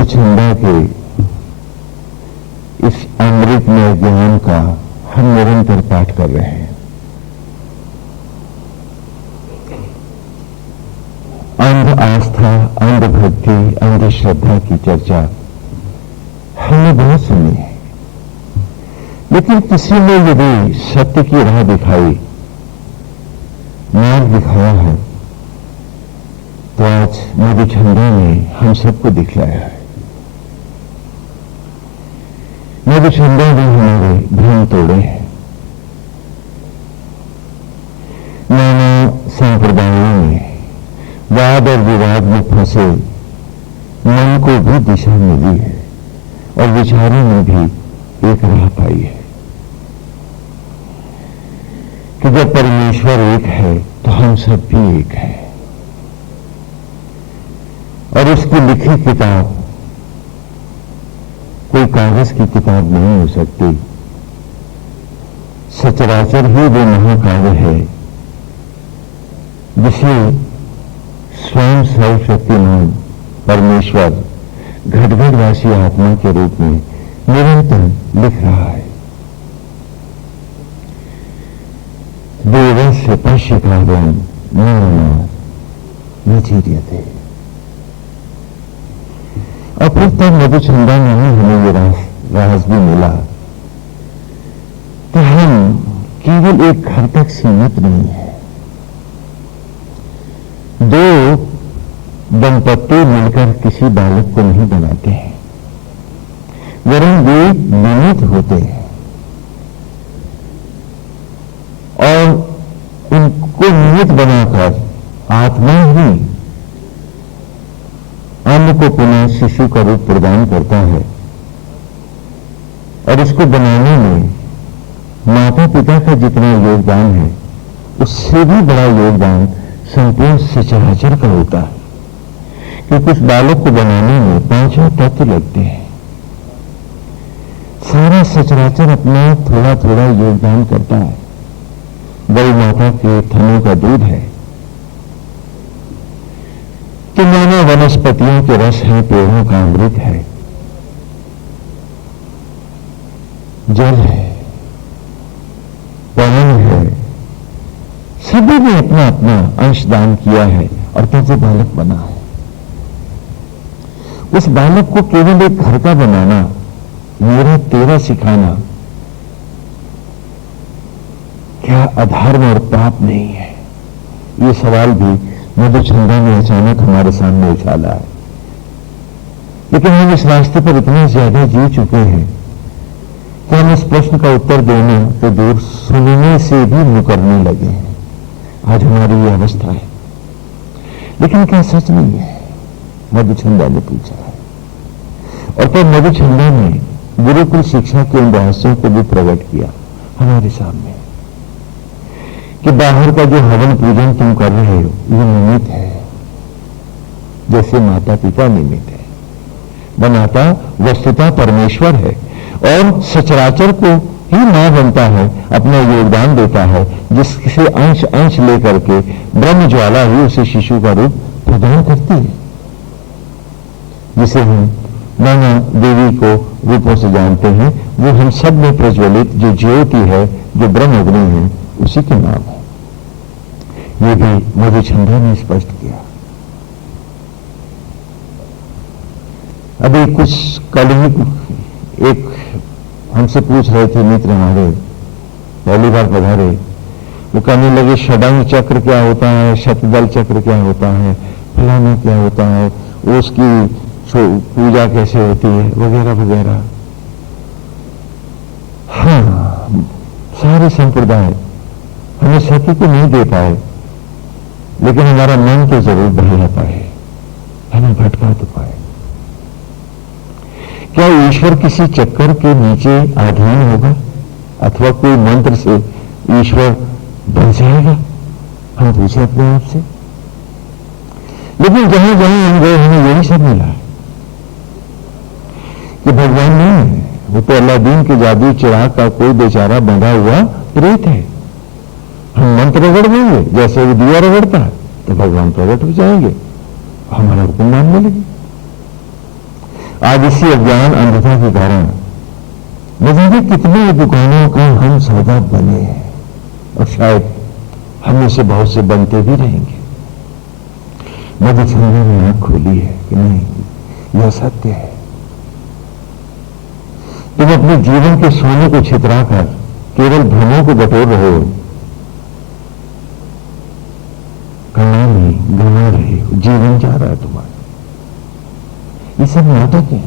मधुचंदा के इस अमृतमय ज्ञान का हम निरंतर पाठ कर रहे हैं। अंध आस्था, अंध भक्ति, अंध श्रद्धा की चर्चा हमने बहुत सुनी है, लेकिन किसी ने यदि सत्य की राह दिखाई, मार्ग दिखाया है, तो आज मधुचंदा ने हम सबको दिखलाया है। मधुचंदा ने हमारे भ्रम तोड़े हैं। नाना संप्रदायों में वाद और विवाद में फंसे मन को भी दिशा मिली है और विचारों में भी एक राह पाई है कि जब परमेश्वर एक है तो हम सब भी एक हैं, और उसकी लिखी किताब कोई कागज की किताब नहीं हो सकती। सचराचर ही वो महाकाव्य है जिसे स्वयं सर्वशक्तिमान परमेश्वर घटघटवासी आत्मा के रूप में निरंतर लिख रहा है। देवस्य पश्यकाव्यम नचीर्यते। और फिर तब मधुचंदा में हमें ये राज भी मिला कि हम केवल एक घर तक सीमित नहीं है। दो दंपत्ति मिलकर किसी बालक को नहीं बनाते हैं, वरन वे निमित्त होते हैं और उनको निमित्त बनाकर आत्मा ही अन्न को पुनः शिशु का रूप प्रदान करता है। और इसको बनाने में माता पिता का जितना योगदान है, उससे भी बड़ा योगदान संपूर्ण सचराचर का होता है, क्योंकि उस बालक को बनाने में पांचों तत्व लगते हैं। सारा सचराचर अपना थोड़ा थोड़ा योगदान करता है। गौ माता के थनों का दूध है, तो नाना वनस्पतियों के रस है, पेड़ों का अमृत है, जल है, पवन है, सभी ने अपना अपना अंशदान किया है और तब वो बालक बना है। उस बालक को केवल एक घर का बनाना, मेरा तेरा सिखाना क्या अधर्म और पाप नहीं है? ये सवाल भी मधुचंदा ने अचानक हमारे सामने उछाला है। लेकिन हम इस रास्ते पर इतना ज्यादा जी चुके हैं कि हम इस प्रश्न का उत्तर देने तो दूर, सुनने से भी मुकरने लगे हैं। आज हमारी ये अवस्था है। लेकिन क्या सच नहीं है? मधुचंदा ने पूछा है। और फिर मधुचंदा ने गुरुकुल शिक्षा के उन रहस्यों को भी प्रकट किया हमारे सामने कि बाहर का जो हवन पूजन तुम कर रहे हो, ये निमित्त है, जैसे माता पिता निमित्त है। बनाता वस्तुतः परमेश्वर है और सचराचर को ही मां बनता है, अपना योगदान देता है, जिससे अंश अंश लेकर के ब्रह्म ज्वाला ही उसे शिशु का रूप प्रदान करती है, जिसे हम नाना देवी को रूपों से जानते हैं। वो हम सब में प्रज्वलित जो ज्योति है, जो ब्रह्म अग्नि है, उसी के नाम है। ये भी मधुचंदा ने स्पष्ट किया। अभी कुछ कल ही एक हमसे पूछ रहे थे मित्र हमारे, पहली बार पधारे, वो कहने लगे षडंग चक्र क्या होता है, शतदल चक्र क्या होता है, फलाना क्या होता है, उसकी पूजा कैसे होती है, वगैरह वगैरह। हाँ, सारे संप्रदाय हमें सत्य को नहीं दे पाए, लेकिन हमारा मन तो जरूर बहला पाए, हमें भटका तो पाए। क्या ईश्वर किसी चक्कर के नीचे अधीन होगा अथवा कोई मंत्र से ईश्वर बन जाएगा? हम पूछे अपने आप से। लेकिन जहां जहां हम गए हमें यही सब मिला है कि भगवान नहीं है, वो तो अल्लादीन के जादू चिराग का कोई बेचारा बंधा हुआ प्रेत है। हम मंत्र रगड़ देंगे, जैसे वो दिया रगड़ता है तो भगवान प्रकट हो जाएंगे, हमारा हुक्म मानने लगे। आज इसी अज्ञान अंधता के कारण न जाने कितनी दुकानों का हम सौदा बने हैं, और शायद हम में से बहुत से बनते भी रहेंगे। मधुचंद्र ने आंख खोली है कि नहीं, यह सत्य है। तुम अपने जीवन के सोने को छितराकर केवल भ्रमों को बटोर रहे हो, गंवा रहे हो, जीवन जा रहा है तुम्हारा। ये सब नाटक है।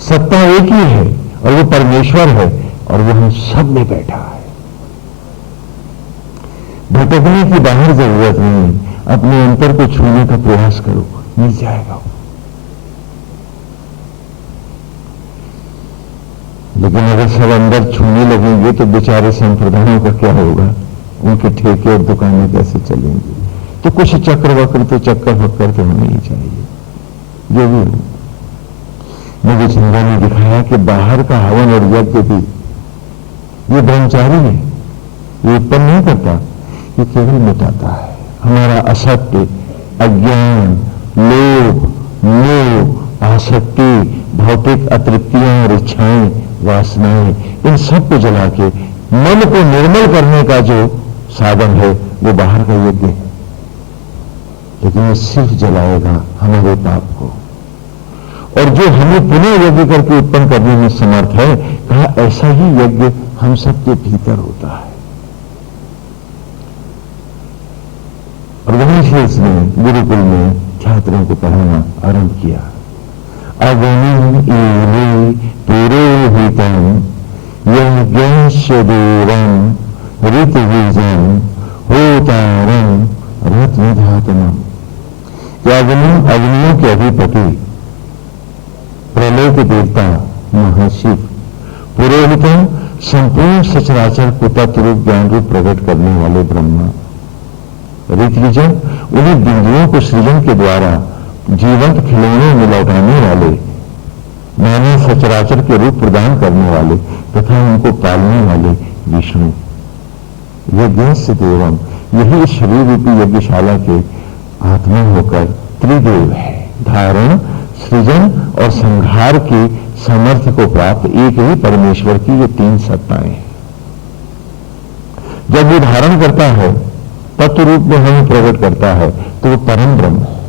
सत्ता एक ही है और वो परमेश्वर है, और वो हम सब में बैठा है। भटकने की बाहर जरूरत नहीं, अपने अंतर को छूने का प्रयास करो, मिल जाएगा। लेकिन अगर सब अंदर छूने लगेंगे तो बेचारे संप्रदायों का क्या होगा? उनके ठेके और दुकानें कैसे चलेंगी? तो कुछ चक्र वक्र तो चक्कर फक्कर तो होने ही चाहिए। जो भी हो, मुझे चंद्रा ने दिखाया कि बाहर का हवन और यज्ञ भी ये ब्रह्मचारी है, ये उत्पन्न नहीं करता, ये केवल मिटाता है हमारा असत्य, अज्ञान, लोभ, मोह, आसक्ति, भौतिक अतृप्तियां और इच्छाएं, वासनाएं, इन सब को जला के मन को निर्मल करने का जो साधन है वो बाहर का यज्ञ है। लेकिन ये सिर्फ जलाएगा हमारे पाप को, और जो हमें पुनः यज्ञ करके उत्पन्न करने में समर्थ है, कहा ऐसा ही यज्ञ हम सबके भीतर होता है। और वहीं से इसने गुरुकुल में छात्रों को पढ़ाना आरंभ किया। अगणिम एवे पुरोहितम यज्ञस्य देवम ऋतुबीजम होतारम रत्नधातनम। अग्नियों के अधिपति, प्रलय के देवता महाशिव, पुरोहितम संपूर्ण सचराचर को तत्व रूप ज्ञान रूप प्रकट करने वाले ब्रह्मा, ऋतविजन उन्हें बिंदुओं को सृजन के द्वारा जीवंत खिलौने में लौटाने वाले, नाना सचराचर के रूप प्रदान करने वाले तथा उनको पालने वाले विष्णु। यज्ञस्य देवम, यही शरीर रूपी यज्ञशाला के आत्मा होकर त्रिदेव है। धारण, सृजन और संहार की सामर्थ्य को प्राप्त एक ही परमेश्वर की ये तीन सत्ताएं हैं। जब वो धारण करता है, तत्व रूप में हमें प्रकट करता है, तो वो परम ब्रह्म है।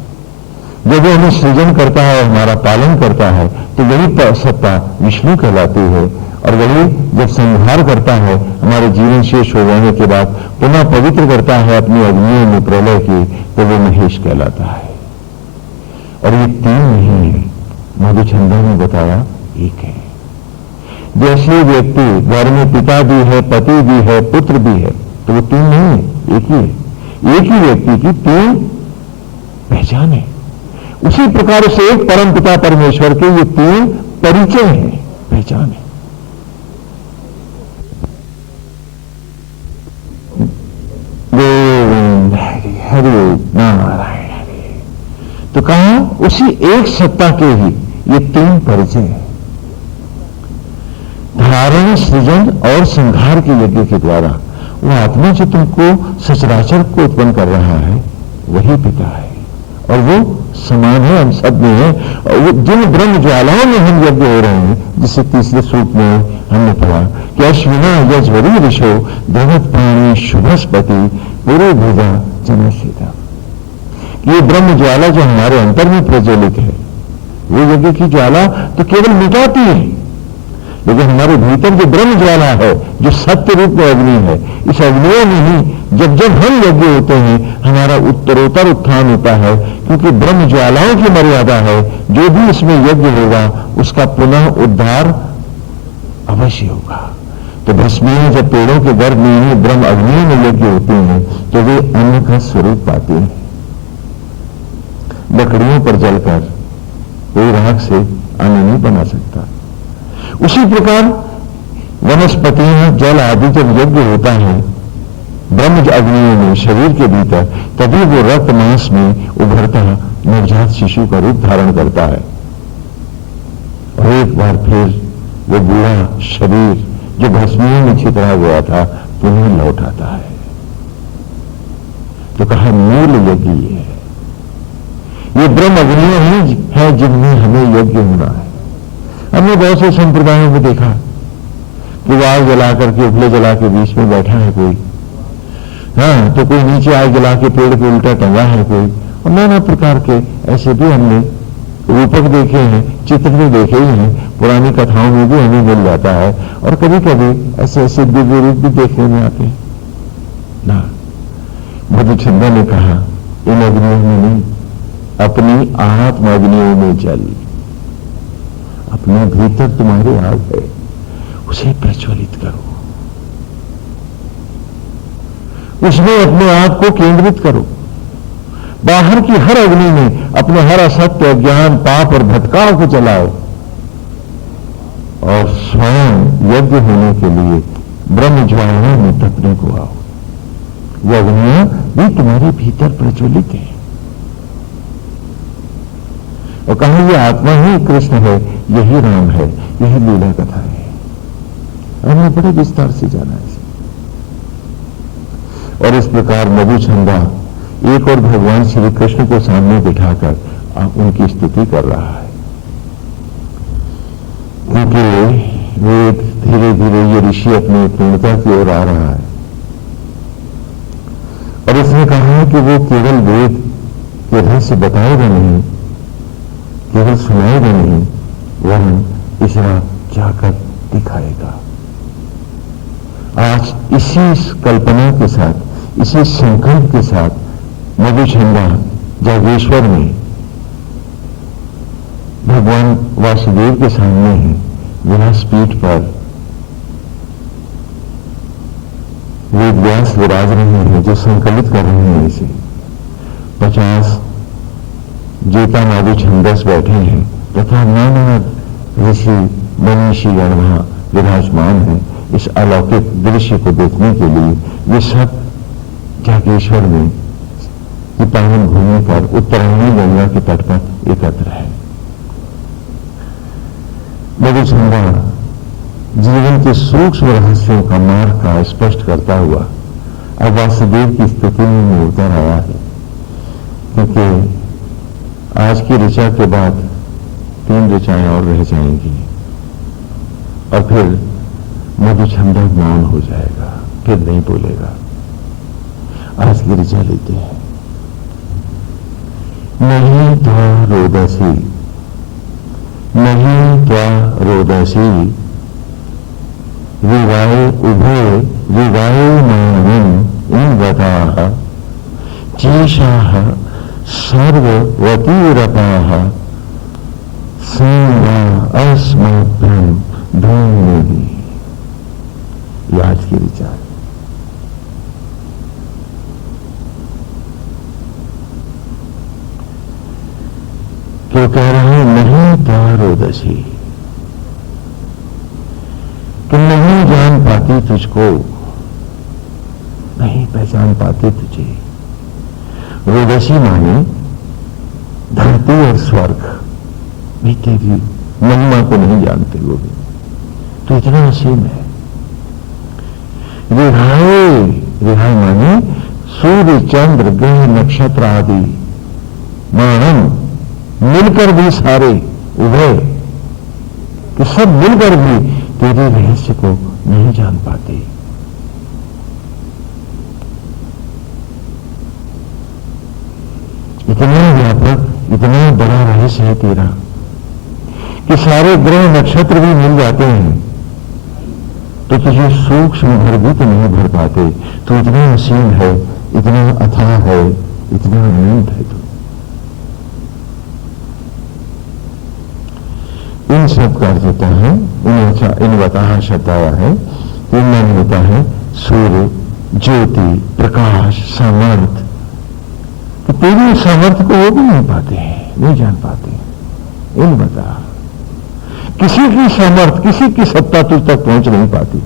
जब वो हमें सृजन करता है और हमारा पालन करता है, तो वही सत्ता विष्णु कहलाती है। और वही जब संहार करता है, हमारे जीवन शेष हो जाने के बाद पुनः पवित्र करता है अपनी अग्नियों में प्रलय की, तो वो महेश कहलाता है। और ये तीन नहीं है, मधुचंद्र ने बताया एक है। जैसे व्यक्ति घर में पिता भी है, पति भी है, पुत्र भी है, तो वो तीन नहीं है, एक ही है। एक ही व्यक्ति की तीन पहचान है। उसी प्रकार से एक परम पिता परमेश्वर के ये तीन परिचय है, पहचान है। गोविंद हरि हरि नारायण हरि। तो कहा उसी एक सत्ता के ही ये तीन परिचय है। धारण, सृजन और संहार के यज्ञ के द्वारा वो आत्मा जो तुमको सचराचर को उत्पन्न कर रहा है, वही पिता है। और वो समान है, हम सब में है। और वो जिन ब्रह्म ज्वालाओं में हम यज्ञ हो रहे हैं, जिससे तीसरे सूत्र में हमने पढ़ा कि अश्विना यजवरी ऋषो देवत प्राणी शुभस्पति पूरे भुजा जनसीता। ये ब्रह्म ज्वाला जो हमारे अंतर में प्रज्वलित है, वो यज्ञ की ज्वाला तो केवल मिटाती है, लेकिन हमारे भीतर जो ब्रह्म ज्वाला है, जो सत्य रूप में अग्नि है, इस अग्नियों में ही जब जब हम यज्ञ होते हैं, हमारा उत्तरोत्तर उत्थान होता है। क्योंकि ब्रह्म ज्वालाओं की मर्यादा है, जो भी इसमें यज्ञ होगा उसका पुनः उद्धार अवश्य होगा। तो भस्मीय जब पेड़ों के गर्भ में ही ब्रह्म अग्नियों में यज्ञ होते हैं, तो वे अन्न का स्वरूप पाते हैं। लकड़ियों पर जलकर कोई राख से अन्न नहीं बना सकता। उसी प्रकार वनस्पतियां, जल आदि जब यज्ञ होता है ब्रह्म अग्नियों में शरीर के भीतर, तभी वो रक्त मांस में उभरता नवजात शिशु का रूप धारण करता है। और एक बार फिर वो बूढ़ा शरीर जो भस्मियों में छितरा गया था, पुनः लौट आता है। तो कहा मूल यज्ञ है। ये ब्रह्म अग्नियां ही है जिनमें हमें यज्ञ होना है। हमने बहुत से संप्रदायों में देखा कि वो आग जला करके उपले जला के बीच में बैठा है कोई, हाँ, तो कोई नीचे आग जला के पेड़ पे उल्टा टंगा है कोई, और नाना प्रकार के ऐसे भी हमने रूपक देखे हैं, चित्र भी देखे ही हैं, पुरानी कथाओं में भी हमें मिल जाता है, और कभी कभी ऐसे ऐसे दिव्य रूप भी देखने में आते हैं ना। मधुचंदा ने कहा, इन अग्नियों में नहीं, अपनी आत्म अग्नियों में जल, अपने भीतर तुम्हारे आग है, उसे प्रज्वलित करो, उसमें अपने आप को केंद्रित करो। बाहर की हर अग्नि में अपने हर असत्य, ज्ञान, पाप और भटकाव को जलाओ, और स्वयं यज्ञ होने के लिए ब्रह्म ज्वाला में तपने को आओ। वो अग्नियां भी तुम्हारे भीतर प्रज्वलित है। और कहा, यह आत्मा ही कृष्ण है, यही राम है, यही लीला कथा है। हमने बड़े विस्तार से जाना इसे। और इस प्रकार मधुचंदा एक और भगवान श्री कृष्ण को सामने बिठाकर उनकी स्तुति कर रहा है, क्योंकि वे धीरे धीरे ये ऋषि अपनी पूर्णता की ओर आ रहा है। और उसने कहा कि वो केवल वेद के रहस्य बताएगा नहीं, केवल सुनाएगा नहीं, वरन इसे जाकर दिखाएगा। आज इसी कल्पना के साथ, इसी संकल्प के साथ मधुचंदा जागेश्वर में भगवान वासुदेव के सामने है, व्यासपीठ पर वेद व्यास विराज रहे हैं, जो संकलित कर रहे हैं इसे। 50 जेता माधु छंदस बैठे हैं तथा नाना ऋषि मनीषी गण वहां विराजमान हैं इस अलौकिक दृश्य को देखने के लिए। ये सब जागेश्वर में की पावन भूमि पर उत्तरायणी गंगा के तट पर एकत्र है। मधुचंदा जीवन के सूक्ष्म रहस्यों का मार्ग का स्पष्ट करता हुआ अब वासुदेव की स्थिति में उतर आया है, क्योंकि आज की ऋचा के बाद 3 ऋचाएं और रह जाएंगी और फिर मधुचंदा मौन हो जाएगा, फिर नहीं बोलेगा। आज की ऋचा लेते हैं। नहीं त्वा रोदसी, नहीं त्वा रोदसी, विवाहे उभे विवाहे मानम इन गताः चीशाः सर्ववतीरपाः संगा अस्मभ्यं धूमि। ये आज की ऋचा है। क्यों कह रहा हूं नहीं द्वारोदसी, कि नहीं जान पाती तुझको, नहीं पहचान पाती तुझे। रोदसी माने धरती और स्वर्ग भी तेरी महिमा को नहीं जानते वो भी, तो इतना असीम है। रिहाए, रिहाए माने सूर्य चंद्र ग्रह नक्षत्र आदि मानम मिलकर भी सारे उभय, कि सब मिलकर भी तेरे रहस्य को नहीं जान पाते। इतना व्यापक, इतना बड़ा रहस्य है तेरा कि सारे ग्रह नक्षत्र भी मिल जाते हैं तो तुझे सूक्ष्म भर भी तो नहीं भर पाते। तो इतना असीम है, इतना अथाह है, इतना अनंत है। तो इन सब का अर्थ होता है, इन बताहा शब्द आया है, इनमें होता है सूर्य, ज्योति, प्रकाश, सामर्थ। तो तेरी सामर्थ्य को वो भी नहीं पाते हैं, नहीं जान पाते। इन बता किसी की सामर्थ्य, किसी की सत्ता तुझ तक पहुंच नहीं पाती।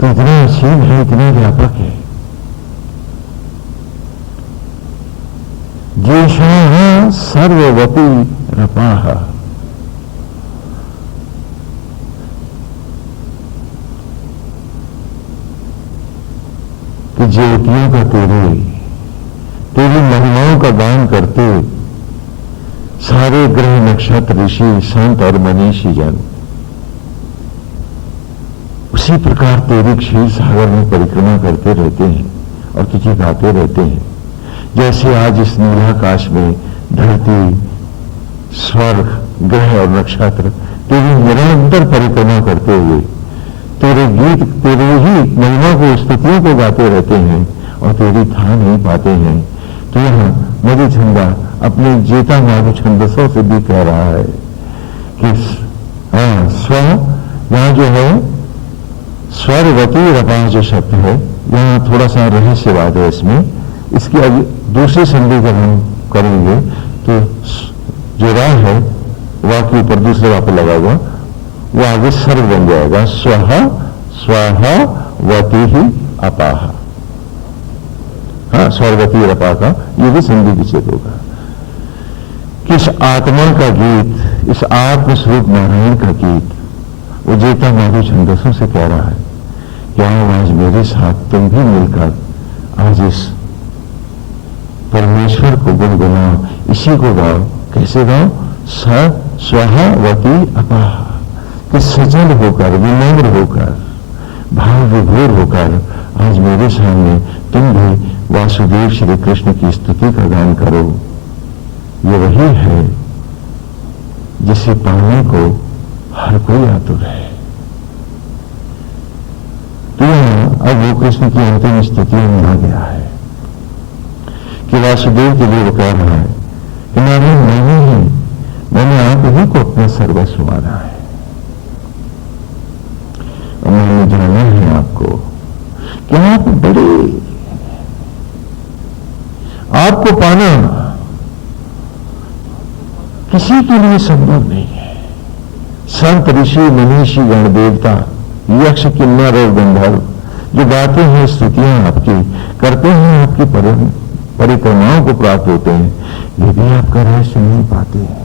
तो इतना असीम है, इतना व्यापक है। जेषाः सर्ववती रपाः, कि ज्योतियों का तेरी महिमाओं का गान करते सारे ग्रह नक्षत्र ऋषि संत और मनीषी जन उसी प्रकार तेरे क्षीर सागर में परिक्रमा करते रहते हैं और तुझे गाते रहते हैं। जैसे आज इस नीलाकाश में धरती, स्वर्ग, ग्रह और नक्षत्र तेरी निरंतर परिक्रमा करते हुए तेरे गीत, तेरे ही महिमा को, स्तुतियों को गाते रहते हैं और तेरी था नहीं पाते हैं। तो यहां मधुचंदा अपने जेता माधु छंदसों से भी कह रहा है कि स्व, यहां जो है स्वरवती रपा जो शब्द है, यहां थोड़ा सा रहस्यवाद है इसमें। इसकी अब दूसरी संधि जब हम करेंगे तो जो रा है वा के ऊपर दूसरे वा पर लगा हुआ वो आगे सर्व बन जाएगा। स्वह स्वाहा वती ही अपाहा। हाँ, स्वर्गती रपा का ये भी संधि विच्छेद होगा। किस आत्मा का गीत, इस आत्मस्वरूप नारायण का गीत वो जेता माधु छंदसों से कह रहा है क्या आज मेरे साथ तुम भी मिलकर आज इस परमेश्वर को गुनगुनाओ, इसी को गाओ। कैसे गाओ? स्वहावती अपाहा, कि सजल होकर, विनम्र होकर, भाव विभोर होकर आज मेरे सामने तुम भी वासुदेव श्री कृष्ण की स्तुति का गान करो। ये वही है जिसे पाने को हर कोई आतुर है। तो अब वो कृष्ण की अंतिम स्तुति में आ गया है कि वासुदेव के लिए वो कह रहा है कि मैंने आप ही को अपना सर्वस्व माना है और मैंने जाना है आपको कि आप बड़े, आपको पाना किसी के लिए संभव नहीं है। संत, ऋषि, मनीषी, गण, देवता, यक्ष, किन्नर और गंधर्व जो गाते हैं स्तुतियां आपकी, करते हैं आपकी परिक्रमाओं को प्राप्त होते हैं, ये भी आपका रहस्य नहीं पाते हैं।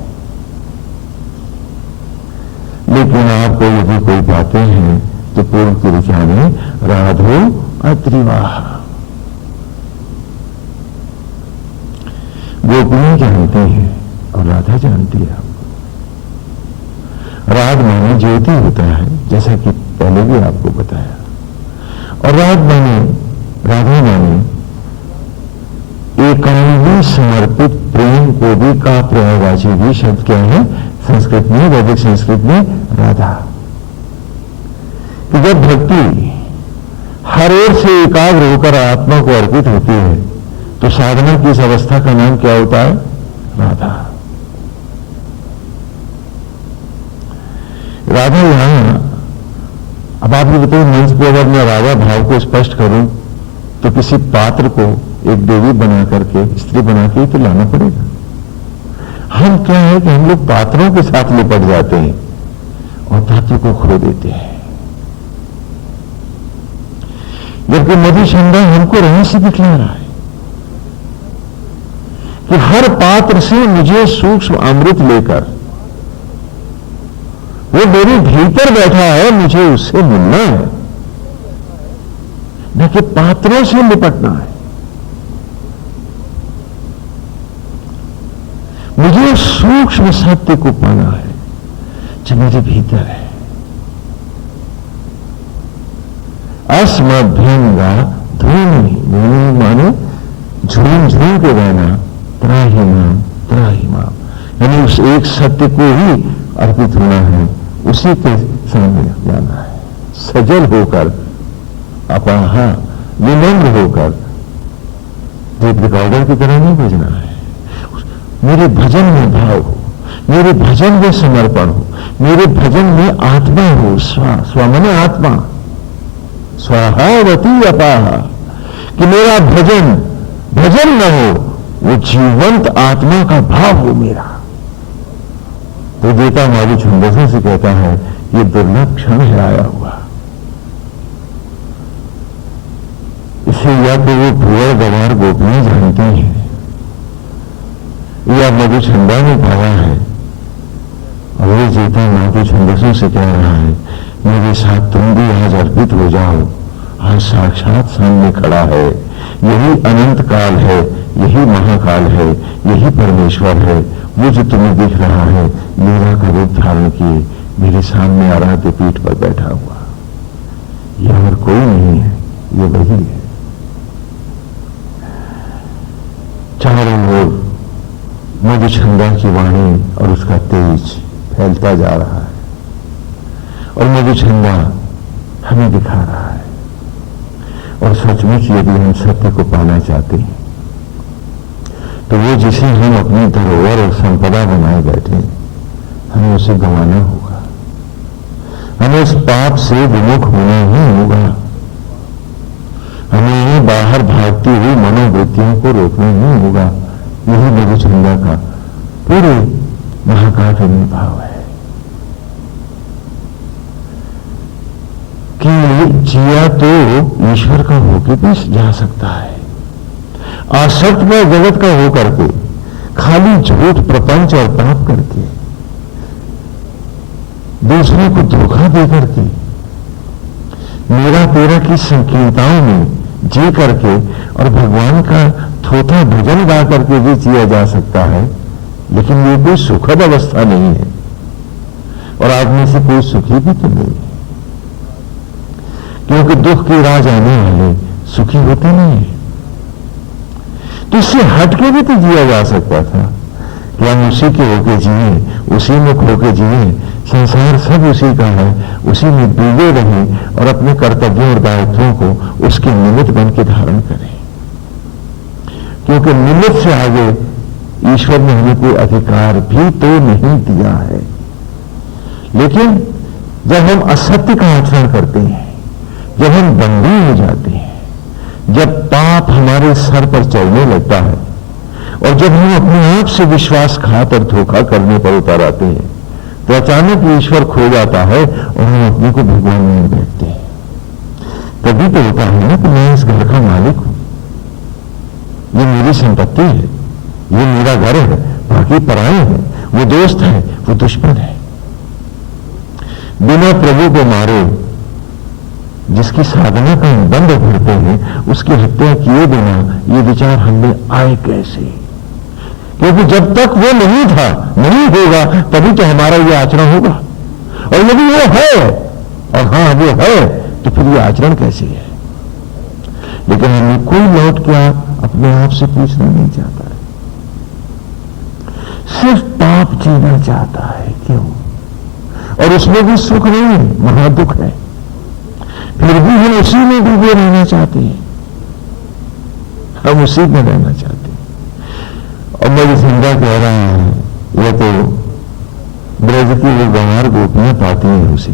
लेकिन आपको यदि कोई पाते हैं तो पूर्व की ऋचा में राधो अत्रिवाह, गोपियां जानती हैं और राधा जानती है। राग माने ज्योति होता है, जैसा कि पहले भी आपको बताया, और राग माने, राधा माने एकांगी समर्पित प्रेम को भी का पर्यायवाची भी शब्द क्या है संस्कृत में, वैदिक संस्कृत में राधा। कि जब भक्ति हर ओर से एकाग्र होकर आत्मा को अर्पित होती है तो साधना की इस अवस्था का नाम क्या होता है? राधा। राधा यहां, अब आप ये बताइए, मंच पे अगर मैं राधा भाव को स्पष्ट करूं तो किसी पात्र को एक देवी बना करके, स्त्री बना के तो लाना पड़ेगा। हम क्या है कि हम लोग पात्रों के साथ लिपट जाते हैं और तत्व को खो देते हैं। जबकि मधुचंदा हमको रहस्य दिखला रहा है कि हर पात्र से मुझे सूक्ष्म अमृत लेकर, वो मेरे भीतर बैठा है, मुझे उससे मिलना है, न कि पात्रों से निपटना है। मुझे सूक्ष्म सत्य को पाना है जो मेरे भीतर है। अस्मभ्यंगा धूमि, धूमि माने झूम झूम के गाना, त्राही माम, यानी उस एक सत्य को ही अर्पित होना है, उसी के सामने जाना है, सजल होकर, अपाहा, विनम्र होकर, टेप रिकॉर्डर की तरह नहीं बजना है। मेरे भजन में भाव हो, मेरे भजन में समर्पण हो, मेरे भजन में आत्मा हो, स्व माने आत्मा, स्वाहावती अपाहा, कि मेरा भजन न हो, वो जीवंत आत्मा का भाव हो मेरा। तो देता माधु छंदसों से कहता है ये दुर्लभ क्षण है आया हुआ। इसे या तो वो भुवर गवार गोपियां जानती हैं या मधुचंदा ने पाया है, और वो जेता माधु छंदसों से कह रहा है मेरे साथ तुम भी आज अर्पित हो जाओ, आज साक्षात सामने खड़ा है। यही अनंत काल है, यही महाकाल है, यही परमेश्वर है। वो जो तुम्हें दिख रहा है लीला का रूप धारण किए मेरे सामने आराध्य पीठ पर बैठा हुआ, यह और कोई नहीं है, ये वही है। चारों ओर मधुछंदा की वाणी और उसका तेज फैलता जा रहा है और मधुछंदा हमें दिखा रहा है। और सचमुच यदि हम सत्य को पाना चाहते हैं तो वो जिसे हम अपनी धरोहर और संपदा बनाए बैठे हमें उसे गंवाना होगा। हमें उस पाप से विमुख होना ही होगा। हमें बाहर भागती हुई मनोवृत्तियों को रोकना ही होगा। यही मधुछंदा का पूरे महाकाव्य में भाव है कि जिया तो ईश्वर का होके भी जा सकता है, आसक्त में जगत का हो करके, खाली झूठ प्रपंच और पाप करके, दूसरे को धोखा दे करके, मेरा तेरा की संकीर्णताओं में जी करके और भगवान का थोथा भजन गा करके भी जिया जा सकता है। लेकिन ये कोई सुखद अवस्था नहीं है और आप में से कोई सुखी भी तो नहीं है, क्योंकि दुख की राह जाने वाले सुखी होते नहीं है। तो इससे हटके भी तो जिया जा सकता था कि हम उसी के होके जिए, उसी में खोके जिए, संसार सब उसी का है, उसी में डूबे रहें और अपने कर्तव्यों और दायित्वों को उसके निमित्त बन के धारण करें। क्योंकि निमित्त से आगे ईश्वर ने हमें कोई अधिकार भी तो नहीं दिया है। लेकिन जब हम असत्य का आचरण करते हैं, जब हम बंदी हो जाते हैं, जब पाप हमारे सर पर चढ़ने लगता है और जब हम अपने आप से विश्वासघात और धोखा करने पर उतर आते हैं तो अचानक ईश्वर खो जाता है और हम अपने को भगवान में बैठते हैं। तभी तो होता है ना कि मैं इस घर का मालिक हूं, ये मेरी संपत्ति है, ये मेरा घर है, बाकी पराए हैं, वो दोस्त है, वो दुश्मन है। बिना प्रभु को मारे जिसकी साधना का बंद भरते हैं उसकी हत्या किए बिना ये विचार हमने आए कैसे? क्योंकि जब तक वो नहीं था, नहीं होगा, तभी तो हमारा ये आचरण होगा। और यदि वो है और हाँ वो है तो फिर ये आचरण कैसे है? लेकिन हमें कोई लौट के अपने आप से पूछना नहीं चाहता है, सिर्फ पाप जीना चाहता है। क्यों? और उसमें भी सुख नहीं है, महादुख है, फिर भी हम उसी में डूबे रहना चाहते हैं, हम उसी में रहना चाहते हैं। और मेरी संध्या कह रहा है ये तो ब्रज की वो गंवार गोपियां पाती हैं उसी,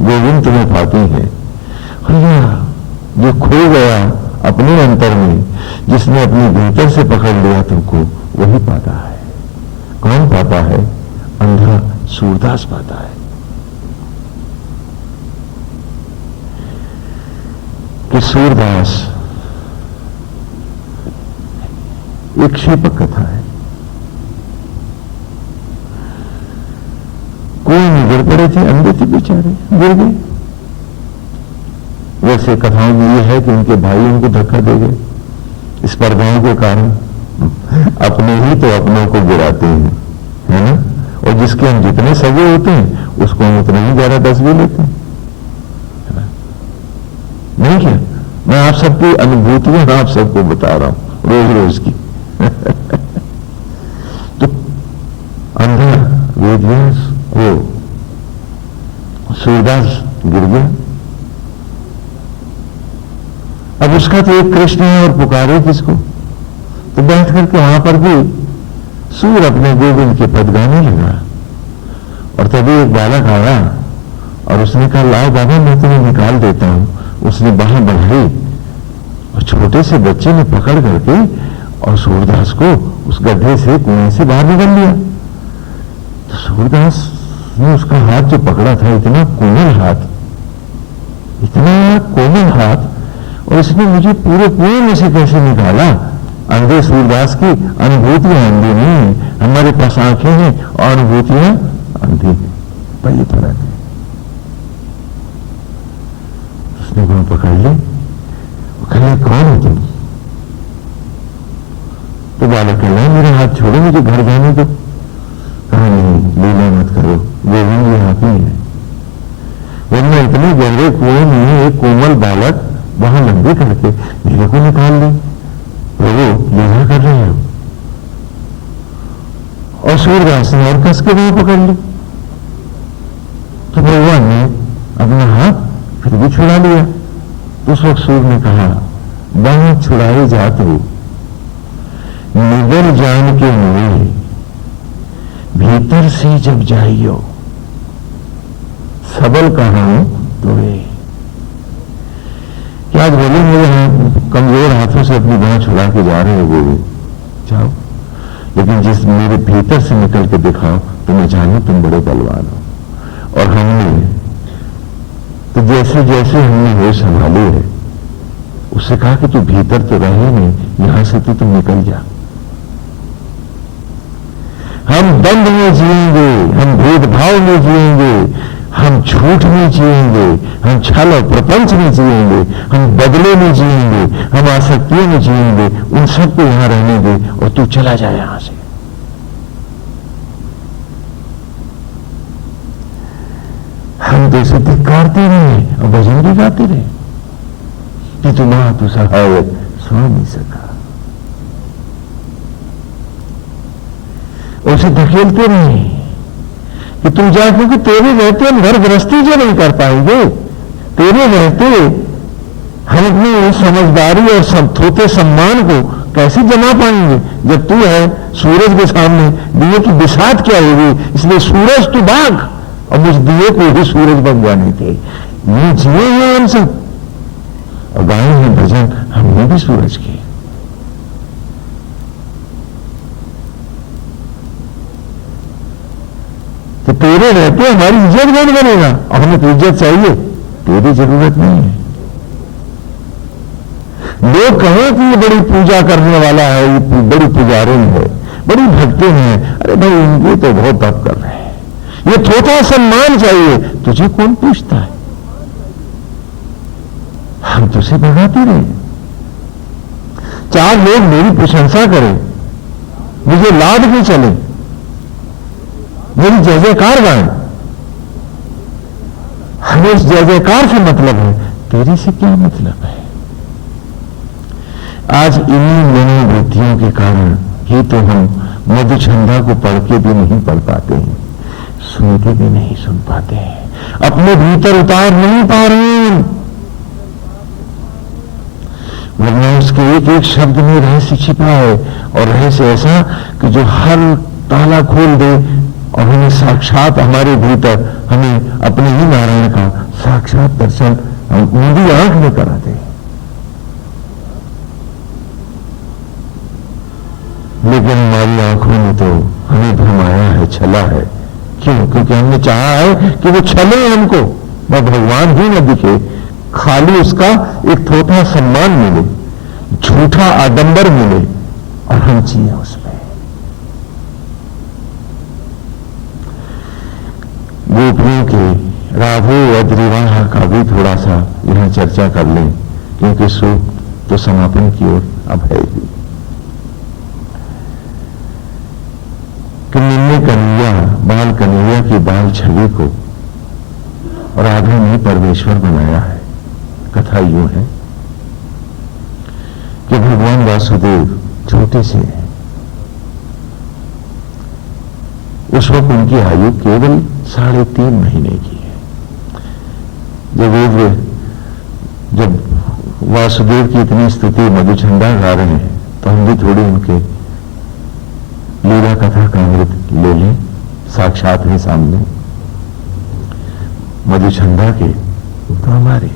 गोविंद तुम्हें पाती है। जो खो गया अपने अंतर में, जिसने अपने भीतर से पकड़ लिया तुमको, वही पाता है। कौन पाता है? अंधा सूरदास पाता है। कि सूरदास एक क्षेपक कथा है। कोई नहीं गिर पड़े थे, अंधे थे बेचारे, गिर गए। वैसे कथाओं में यह है कि उनके भाई उनको धक्का दे गए स्पर्धाओं के कारण। अपने ही तो अपनों को गिराते हैं, है ना? और जिसके हम जितने सगे होते हैं उसको हम उतने ही 11-10 भी लेते हैं, है ना? नहीं क्या? मैं आप सबकी अनुभूतियां आप सबको बता रहा हूं रोज रोज की। तो अंधा वेदव्यास वो सूरदास गिर गया। अब उसका तो एक कृष्ण है और पुकारे किसको? तो बैठ करके वहां पर भी सूर अपने गोविंद के पद गाने लगा। और तभी एक बालक आया और उसने कहा, लाओ बाबा मैं तुम्हें निकाल देता हूं। उसने बाहर बढ़ाई और छोटे से बच्चे ने पकड़ करके और सूरदास को उस गड्ढे से कुएं से बाहर निकाल लिया। तो सूरदास ने उसका हाथ जो पकड़ा था, इतना कोमल हाथ, इतना कोमल हाथ, और इसने मुझे पूरे कुएं में से कैसे निकाला? अंधे सूरदास की अनुभूतियां अंधी नहीं है, हमारे पास आंखें हैं और अनुभूतियां अंधी हैं, पर ये फर्क है। उसने वहां पकड़ ली। कहे कौन हो तुम? तो बालक कहना मेरा हाथ छोड़ो, मुझे घर जाने दो। कहा नहीं, लीला मत करो, गोविंद ये आप ही है। वरना इतने गहरे कुएं में एक कोमल बालक वहां लंबे करके मेरे को निकाल ले, प्रभु लीला कर रहे हो। और सूर्यदास ने और कस के वहां पकड़ ली। तो भगवान ने अपना हाथ फिर भी छुड़ा लिया। तो उस वक्त सूर्य ने कहा, बाह छुड़ाए जात हो, निगर जान के मुए, भीतर से जब जाइयो, सबल कहा तुम्हें। क्या आज बोले मेरे कमजोर हाथों से अपनी बाह छुड़ा के जा रहे हो गोविंद, जाओ, लेकिन जिस मेरे भीतर से निकल के दिखाओ तो मैं जानू तुम बड़े बलवान हो। और हमने तो जैसे जैसे हमने होश संभाली है, उससे कहा कि तू भीतर तो रहे नहीं, यहां से तो तुम निकल जा। हम दंड में जिएंगे, हम भेदभाव में जिएंगे, हम झूठ में जिएंगे, हम छल और प्रपंच में जिएंगे, हम बदले में जिएंगे, हम आसक्तियों में जिएंगे। उन सबको यहां रहने दे और तू चला जाए यहां से। हम तो इसे धिक्कारते रहे और भजन भी गाते रहे कि तुम्हारा तू सहायक सो नहीं सका, उसे धकेलते रहे कि तुम जाए, क्योंकि तेरे रहते हम घर गृहस्थी जो नहीं कर पाएंगे, तेरे रहते हम अपनी समझदारी और थोथे सम्मान को कैसे जमा पाएंगे जब तू है सूरज के सामने। दिए की बिसात क्या होगी, इसलिए सूरज तू भाग और मुझ दिए को ही सूरज बन जाने थे। ये जिए हैं हम सब और गाए हैं भजन हमने भी सूरज के। तो तेरे रहते हमारी इज्जत कौन बनेगा, और हमें तो इज्जत चाहिए, तेरी जरूरत नहीं है। लोग कहें कि ये बड़ी पूजा करने वाला है, ये बड़ी पुजारिन है, बड़ी भक्ति है, अरे भाई इनके तो बहुत तप कर रहे हैं, ये थोड़ा सम्मान चाहिए, तुझे कौन पूछता है? हम तुझे भगाते रहे, चार लोग मेरी प्रशंसा करें, मुझे लाद के चले, मेरी जय जयकार गाएं, हमें इस जय जयकार से मतलब है, तेरे से क्या मतलब है? आज इन्हीं मनोवृत्तियों के कारण ही तो हम मधुछंदा को पढ़ के भी नहीं पढ़ पाते हैं, सुन के भी नहीं सुन पाते हैं, अपने भीतर उतार नहीं पा रहे हैं। वरना उसके एक एक शब्द में रहस्य छिपा है, और रहस्य ऐसा कि जो हर ताला खोल दे और हमें साक्षात हमारे भीतर हमें अपने ही नारायण का साक्षात दर्शन हम ऊंधी आंख में करा दे। लेकिन हमारी आंखों में तो हमें भ्रमाया है, छला है। क्यों? क्योंकि हमने चाहा है कि वो छले हमको, वह भगवान ही न दिखे, खाली उसका एक थोथा सम्मान मिले, झूठा आडंबर मिले और हम जिए उसमें। गोपियों के राधे अद्रिवाह का भी थोड़ा सा यहां चर्चा कर लें, क्योंकि सूक्त तो समापन की ओर अब है ही। कि निन्ने कन्हैया बाल कन्हैया की बाल छवि को राधा ने परमेश्वर बनाया है। कथा यूं है कि भगवान वासुदेव छोटे से हैं, उस वक्त उनकी आयु केवल 3.5 महीने की है। जब वासुदेव की इतनी स्तुति मधुछंदा गा रहे हैं तो हम भी थोड़ी उनके लीला कथा का अमृत ले लें, साक्षात है सामने मधुछंदा के। तो हमारे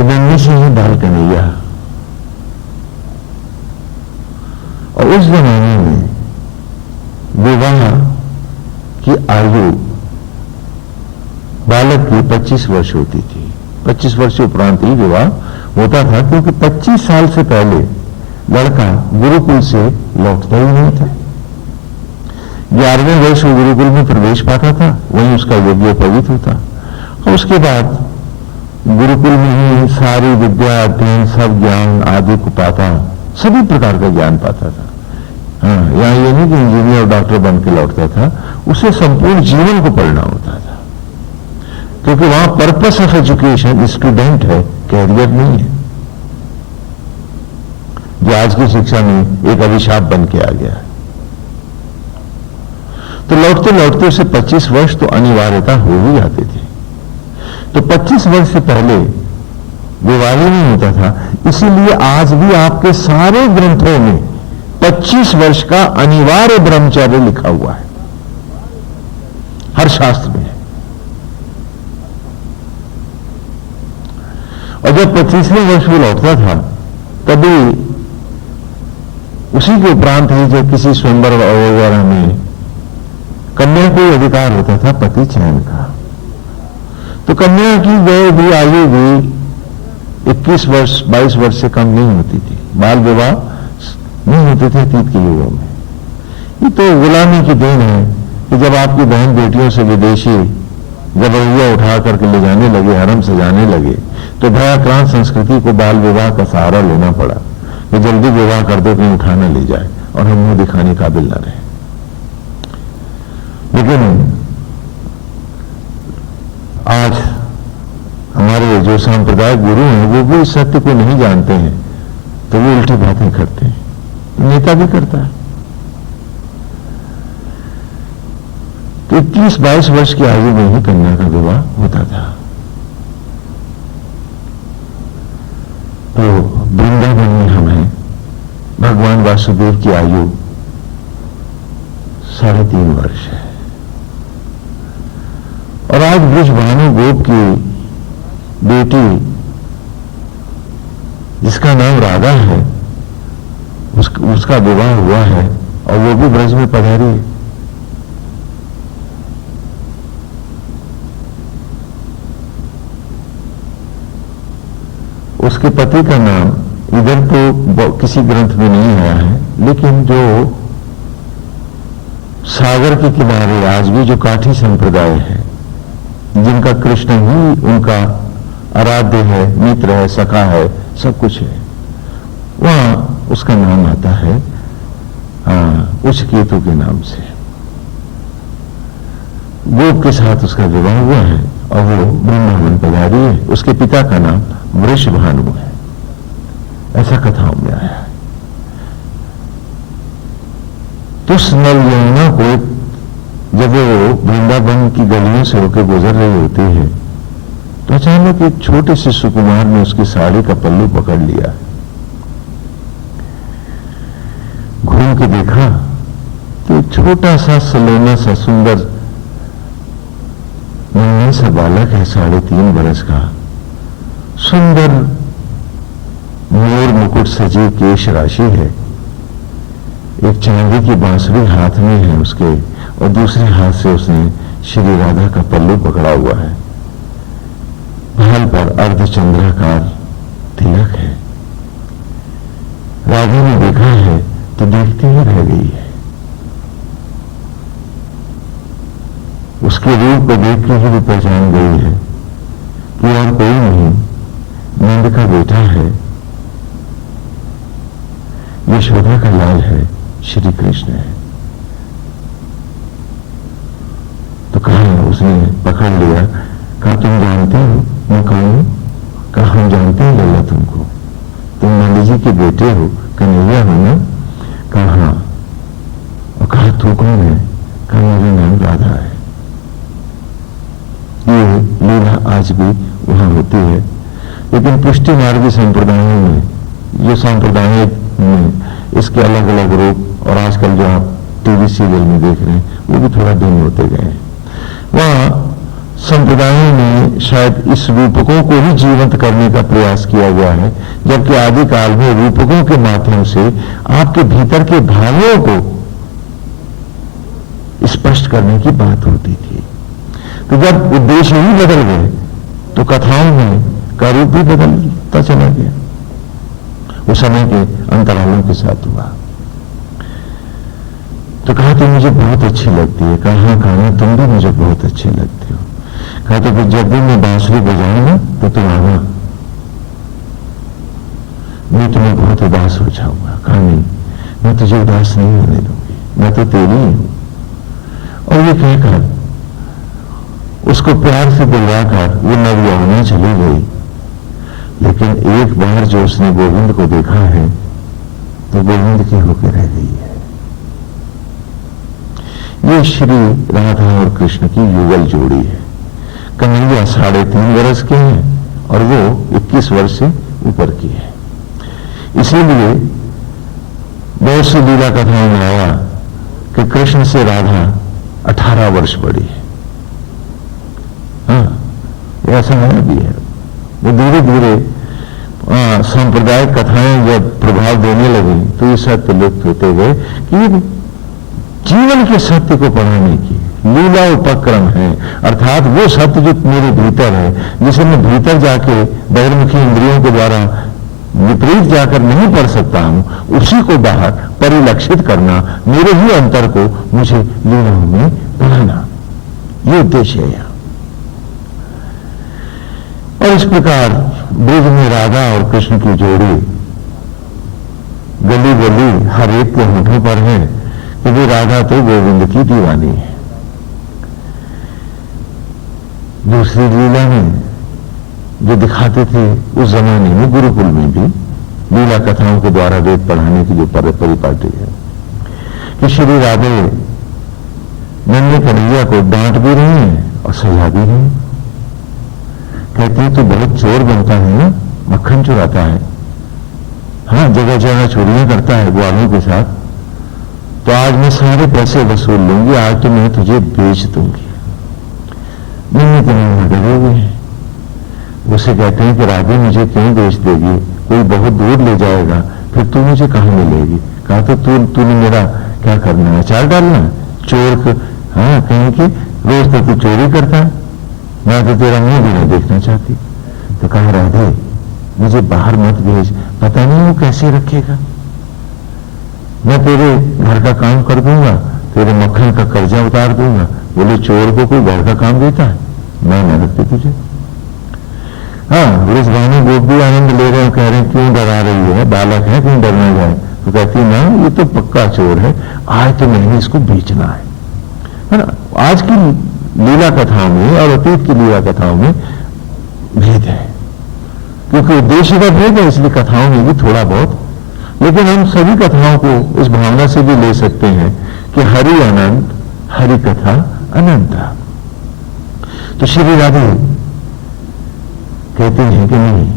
नन्हे से ही बाल कन्हैया, और उस जमाने में विवाह की आयु बालक की 25 वर्ष होती थी। 25 वर्ष के उपरांत ही विवाह होता था, क्योंकि 25 साल से पहले लड़का गुरुकुल से लौटता ही नहीं था। 11वें वर्ष वो गुरुकुल में प्रवेश पाता था, वहीं उसका यज्ञोपवीत होता। तो उसके बाद गुरुकुल में ही सारी विद्या अध्ययन सब ज्ञान आदि को पाता, सभी प्रकार का ज्ञान पाता था। हाँ, यहाँ ये नहीं कि इंजीनियर और डॉक्टर बन के लौटता था, उसे संपूर्ण जीवन को पढ़ना होता था, क्योंकि वहां पर्पस ऑफ एजुकेशन स्टूडेंट है, कैरियर नहीं है, जो आज की शिक्षा में एक अभिशाप बन के आ गया है। तो लौटते लौटते उसे 25 वर्ष तो अनिवार्यता हो ही जाते थे। तो 25 वर्ष से पहले विवाह ही नहीं होता था, इसीलिए आज भी आपके सारे ग्रंथों में 25 वर्ष का अनिवार्य ब्रह्मचर्य लिखा हुआ है, हर शास्त्र में। और जब 25वें वर्ष में लौटता था, तभी उसी के उपरांत ही जब किसी स्वयंवर वगैरह में कन्या को अधिकार होता था पति चयन का। तो कन्या की वह भी आयु भी 21 वर्ष 22 वर्ष से कम नहीं होती थी, बाल विवाह नहीं होते थे अतीत के युगों में। ये तो गुलामी की देन है कि जब आपकी बहन बेटियों से विदेशी जबरिया उठा करके ले जाने लगे, हरम सजाने लगे, तो भयाक्रांत संस्कृति को बाल विवाह का सहारा लेना पड़ा कि जल्दी विवाह कर दो, कहीं उठा न ले जाए और हम मुंह दिखाने काबिल न रहे। लेकिन आज हमारे जो सांप्रदायिक गुरु हैं वो भी इस सत्य को नहीं जानते हैं, तो वो उल्टी बातें करते हैं। नेता भी करता है। तो 21-22 वर्ष की आयु में ही कन्या का विवाह होता था। तो वृंदावन में हमें भगवान वासुदेव की आयु 3.5 वर्ष है। और आज ब्रजभानु गोप की बेटी जिसका नाम राधा है, उसका विवाह हुआ है और वो भी ब्रज में पधारी है। उसके पति का नाम इधर तो किसी ग्रंथ में नहीं आया है, लेकिन जो सागर के किनारे आज भी जो काठी संप्रदाय है, जिनका कृष्ण ही उनका आराध्य है, मित्र है, सखा है, सब कुछ है, वहां उसका नाम आता है उच्चकेतु के नाम से। गोप के साथ उसका विवाह हुआ है और वो वृंदावन पधारी है। उसके पिता का नाम वृषभानु है, ऐसा कथाओं में आया है। तो उस नल यमुना को जब वो वृंदावन की गलियों से होकर गुजर रही होती है, तो अचानक एक छोटे से सुकुमार ने उसकी साड़ी का पल्लू पकड़ लिया। घूम के देखा तो एक छोटा सा सलोना सा सुंदर नन्हा सा बालक है, 3.5 बरस का, सुंदर मोर मुकुट सजी केश राशि है, एक चांदी की बांसुरी हाथ में है उसके, और दूसरे हाथ से उसने श्री राधा का पल्लू पकड़ा हुआ है। भाल पर अर्धचंद्राकार तिलक है। राधा ने देखा है तो देखती ही रह गई है। उसके रूप को देख के ही वो पहचान गई है कि और कोई नहीं, नंद का बेटा है, यशोदा का लाल है, श्री कृष्ण है। तो कहा उसने पकड़ लिया, कहा तुम जानते हो मैं कौन हूं? कहा हम जानते हैं लल्ला तुमको, तुम नंद जी के बेटे हो, कन्हैया हो ना? कहा हाँ। और कहा तू कौन है? कहा मेरा नाम राधा है। ये लीला आज भी वहां होती है, लेकिन पुष्टि मार्गी संप्रदायों में, जो संप्रदाय में इसके अलग अलग रूप और आजकल जो आप टीवी सीरियल में देख रहे हैं वो भी थोड़ा भिन्न होते गए हैं। वहां संप्रदायों में शायद इस रूपकों को ही जीवंत करने का प्रयास किया गया है, जबकि आदिकाल में रूपकों के माध्यम से आपके भीतर के भावों को स्पष्ट करने की बात होती थी। तो जब उद्देश्य ही बदल गए तो कथाओं में का रूप भी बदलता चला गया। वो समय के अंतरालों के साथ हुआ। तो कहा तुम मुझे बहुत अच्छी लगती है। कहा हाँ, कहा तुम भी मुझे बहुत अच्छी लगती हो। कहा तो फिर जब भी मैं बांसुरी बजाऊं ना तो तुम आना, मैं तुम्हें बहुत उदास हो जाऊंगा। कहा नहीं, मैं तुझे उदास नहीं होने दूंगी, मैं तो तेरी ही हूं। और ये कहकर उसको प्यार से बुलवाकर वो नवयौवना चली गई। लेकिन एक बार जो उसने गोविंद को देखा है तो गोविंद की होकर रह गई है। ये श्री राधा और कृष्ण की युगल जोड़ी है। कन्हैया 3.5 वर्ष के हैं और वो 21 वर्ष से ऊपर की है। इसीलिए बहुत सी लीला कथाओं में आया कि कृष्ण से राधा 18 वर्ष बड़ी है। हाँ, ऐसा है भी है। वो धीरे धीरे सांप्रदायिक कथाएं जब प्रभाव देने लगी तो ये सत्य लुप्त होते गए कि जीवन के सत्य को पढ़ाने की लीला उपक्रम है। अर्थात वो सत्य जो मेरे भीतर है, जिसे मैं भीतर जाके बहिर्मुखी इंद्रियों के द्वारा विपरीत जाकर नहीं पढ़ सकता हूं, उसी को बाहर परिलक्षित करना, मेरे ही अंतर को मुझे लीलाओं में पढ़ाना, ये उद्देश्य है। और इस प्रकार ब्रज में राधा और कृष्ण की जोड़ी गली गली हर एक के होठों पर है कि भी राधा तो गोविंद की दीवानी है। दूसरी लीला में जो दिखाते थे उस जमाने में गुरुकुल में भी लीला कथाओं के द्वारा वेद पढ़ाने की जो परिपाटी है कि श्री राधे नन्हे कन्हैया को डांट भी रही हैं और सजा भी रही हैं। कहते हैं तो बहुत चोर बनता है ना, मक्खन चुराता है, हाँ जगह जगह चोरियां करता है ग्वालों के साथ, तो आज मैं सारे पैसे वसूल लूंगी, आज तो मैं तुझे बेच दूंगी। नन्हे कन्हैया डरे हुए हैं। उसे कहते हैं कि राधे मुझे क्यों बेच देगी, कोई बहुत दूर ले जाएगा, फिर तू मुझे कहां मिलेगी। कहा तो तूने मेरा क्या करना है, चाल डालना, चोर हाँ कहीं कि रोज तो तू चोरी करता है, मैं तो तेरा मुंह भी नहीं देखना चाहती। तो कहा राधे मुझे बाहर मत भेज, पता नहीं वो कैसे रखेगा, मैं तेरे घर का काम कर दूंगा, तेरे मक्खन का कर्जा उतार दूंगा। बोले चोर को कोई घर का काम देता है, मैं न रखती तुझे। हाँ इस गाने गोप भी आनंद ले रहे हैं, कह रहे हैं क्यों डरा रही है, बालक है क्यों डरना जाए। तो कहती ना ये तो पक्का चोर है, आज तो मैंने इसको बेचना है ना। आज की लीला कथाओं में और अतीत की लीला कथाओं में भेद है, क्योंकि उद्देश्य का भेद है, इसलिए कथाओं में भी थोड़ा बहुत। लेकिन हम सभी कथाओं को इस भावना से भी ले सकते हैं कि हरि अनंत, हरि कथा अनंत। तो श्री राधे कहते हैं कि नहीं,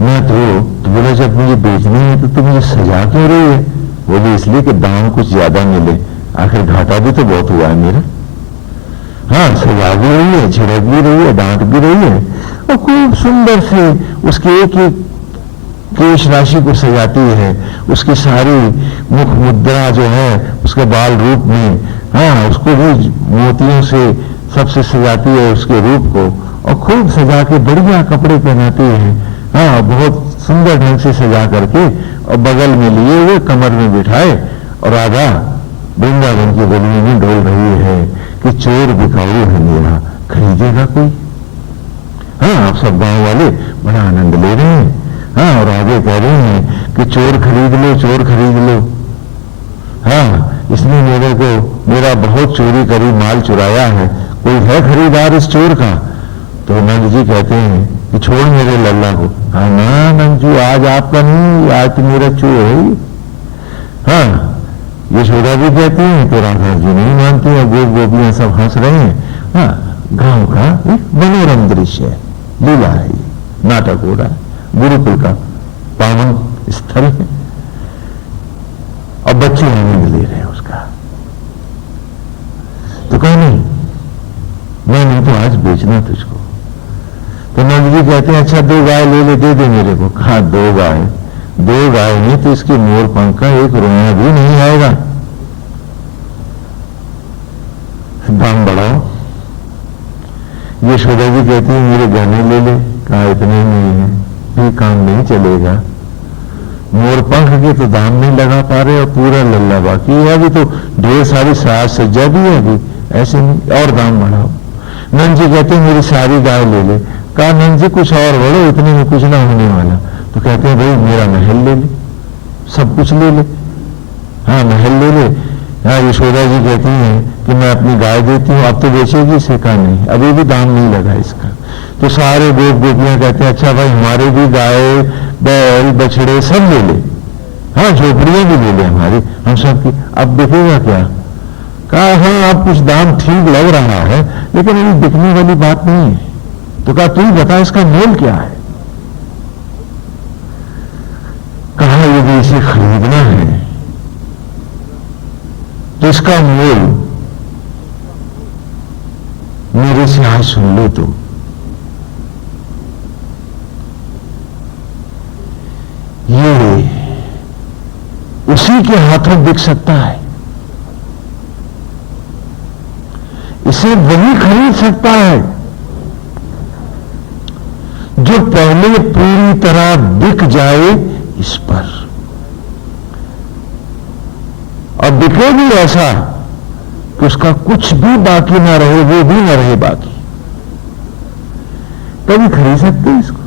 मैं तो बोला जब मुझे बेचनी है तो तुम मुझे सजा क्यों रही है। बोले इसलिए कि दाम कुछ ज्यादा मिले, आखिर घाटा भी तो बहुत हुआ है मेरा। हाँ सजा भी रही है, छिड़क भी रही है, डांट भी रही है, और खूब सुंदर से उसके एक एक केश राशि को सजाती है, उसकी सारी मुख मुद्रा जो है उसके बाल रूप में, हाँ उसको भी मोतियों से सबसे सजाती है उसके रूप को, और खूब सजा के बढ़िया कपड़े पहनाती है, हाँ बहुत सुंदर ढंग से सजा करके, और बगल में लिए हुए कमर में बिठाए, और राधा वृंदावन की गलियों में डोल रही है कि चोर बिकाऊ है मेरा, खरीदेगा कोई। हाँ आप सब गांव वाले बड़ा आनंद ले रहे हैं, हाँ और आगे कह रहे हैं कि चोर खरीद लो, चोर खरीद लो। हाँ इसने मेरा बहुत चोरी करी, माल चुराया है, कोई है खरीदार इस चोर का। तो नंद जी कहते हैं कि छोड़ मेरे लल्ला को। हाँ ना नंद जी आज आपका नहीं, आज तो मेरा चोर है। हाँ यशोदा भी कहती है तो राधा जी नहीं मानती है, गोप गोपियां सब हंस रहे हैं। हाँ गांव का एक मनोरम दृश्य है, लीला है, ये नाटक हो रहा है, गुरुकुल का पावन स्थल है, और बच्चे आनंद ले रहे हैं उसका। तो कहा नहीं मैं नहीं तो आज बेचना तुझको। तो नंद जी कहते हैं अच्छा 2 गाय ले ले, दे दे मेरे को। कहा 2 गाय नहीं तो इसके मोर पंख का एक रोना भी नहीं आएगा, दाम बढ़ाओ। यशोदा जी कहती है मेरे गहने ले ले। कहा इतने नहीं है, भी काम नहीं चलेगा, मोर पंख के तो दाम नहीं लगा पा रहे और पूरा लल्ला बाकी है, अभी तो ढेर सारी साज सज्जा भी है, अभी ऐसे नहीं, और दाम बढ़ाओ। नंद जी कहते हैं मेरी सारी गाय ले ले। कहा नंद जी कुछ और बढ़ो, इतने में कुछ ना होने वाला। तो कहते हैं भाई मेरा महल ले ले, सब कुछ ले ले। हाँ महल ले ले। हाँ यशोदा जी कहती हैं कि मैं अपनी गाय देती हूँ, अब तो बेचेगी इसे? कहा नहीं, अभी भी दाम नहीं लगा इसका। तो सारे गोप गोपियां कहते हैं अच्छा भाई हमारे भी गाय बैल बछड़े सब ले ले, हाँ झोपड़ियां भी ले ले हमारी, हम सब की। अब बिकेगा क्या? कहा हाँ अब कुछ दाम ठीक लग रहा है लेकिन अभी बिकने वाली बात नहीं है। तो कहा तू ही बता इसका मोल क्या है? कहा यदि इसे खरीदना है तो इसका मोल मेरे से आज सुन लो तुम। ये उसी के हाथों बिक सकता है, इसे वही खरीद सकता है जो पहले पूरी तरह बिक जाए इस पर। और बिके भी ऐसा कि उसका कुछ भी बाकी ना रहे, वो भी ना रहे बाकी। तभी खरीद सकते हैं इसको।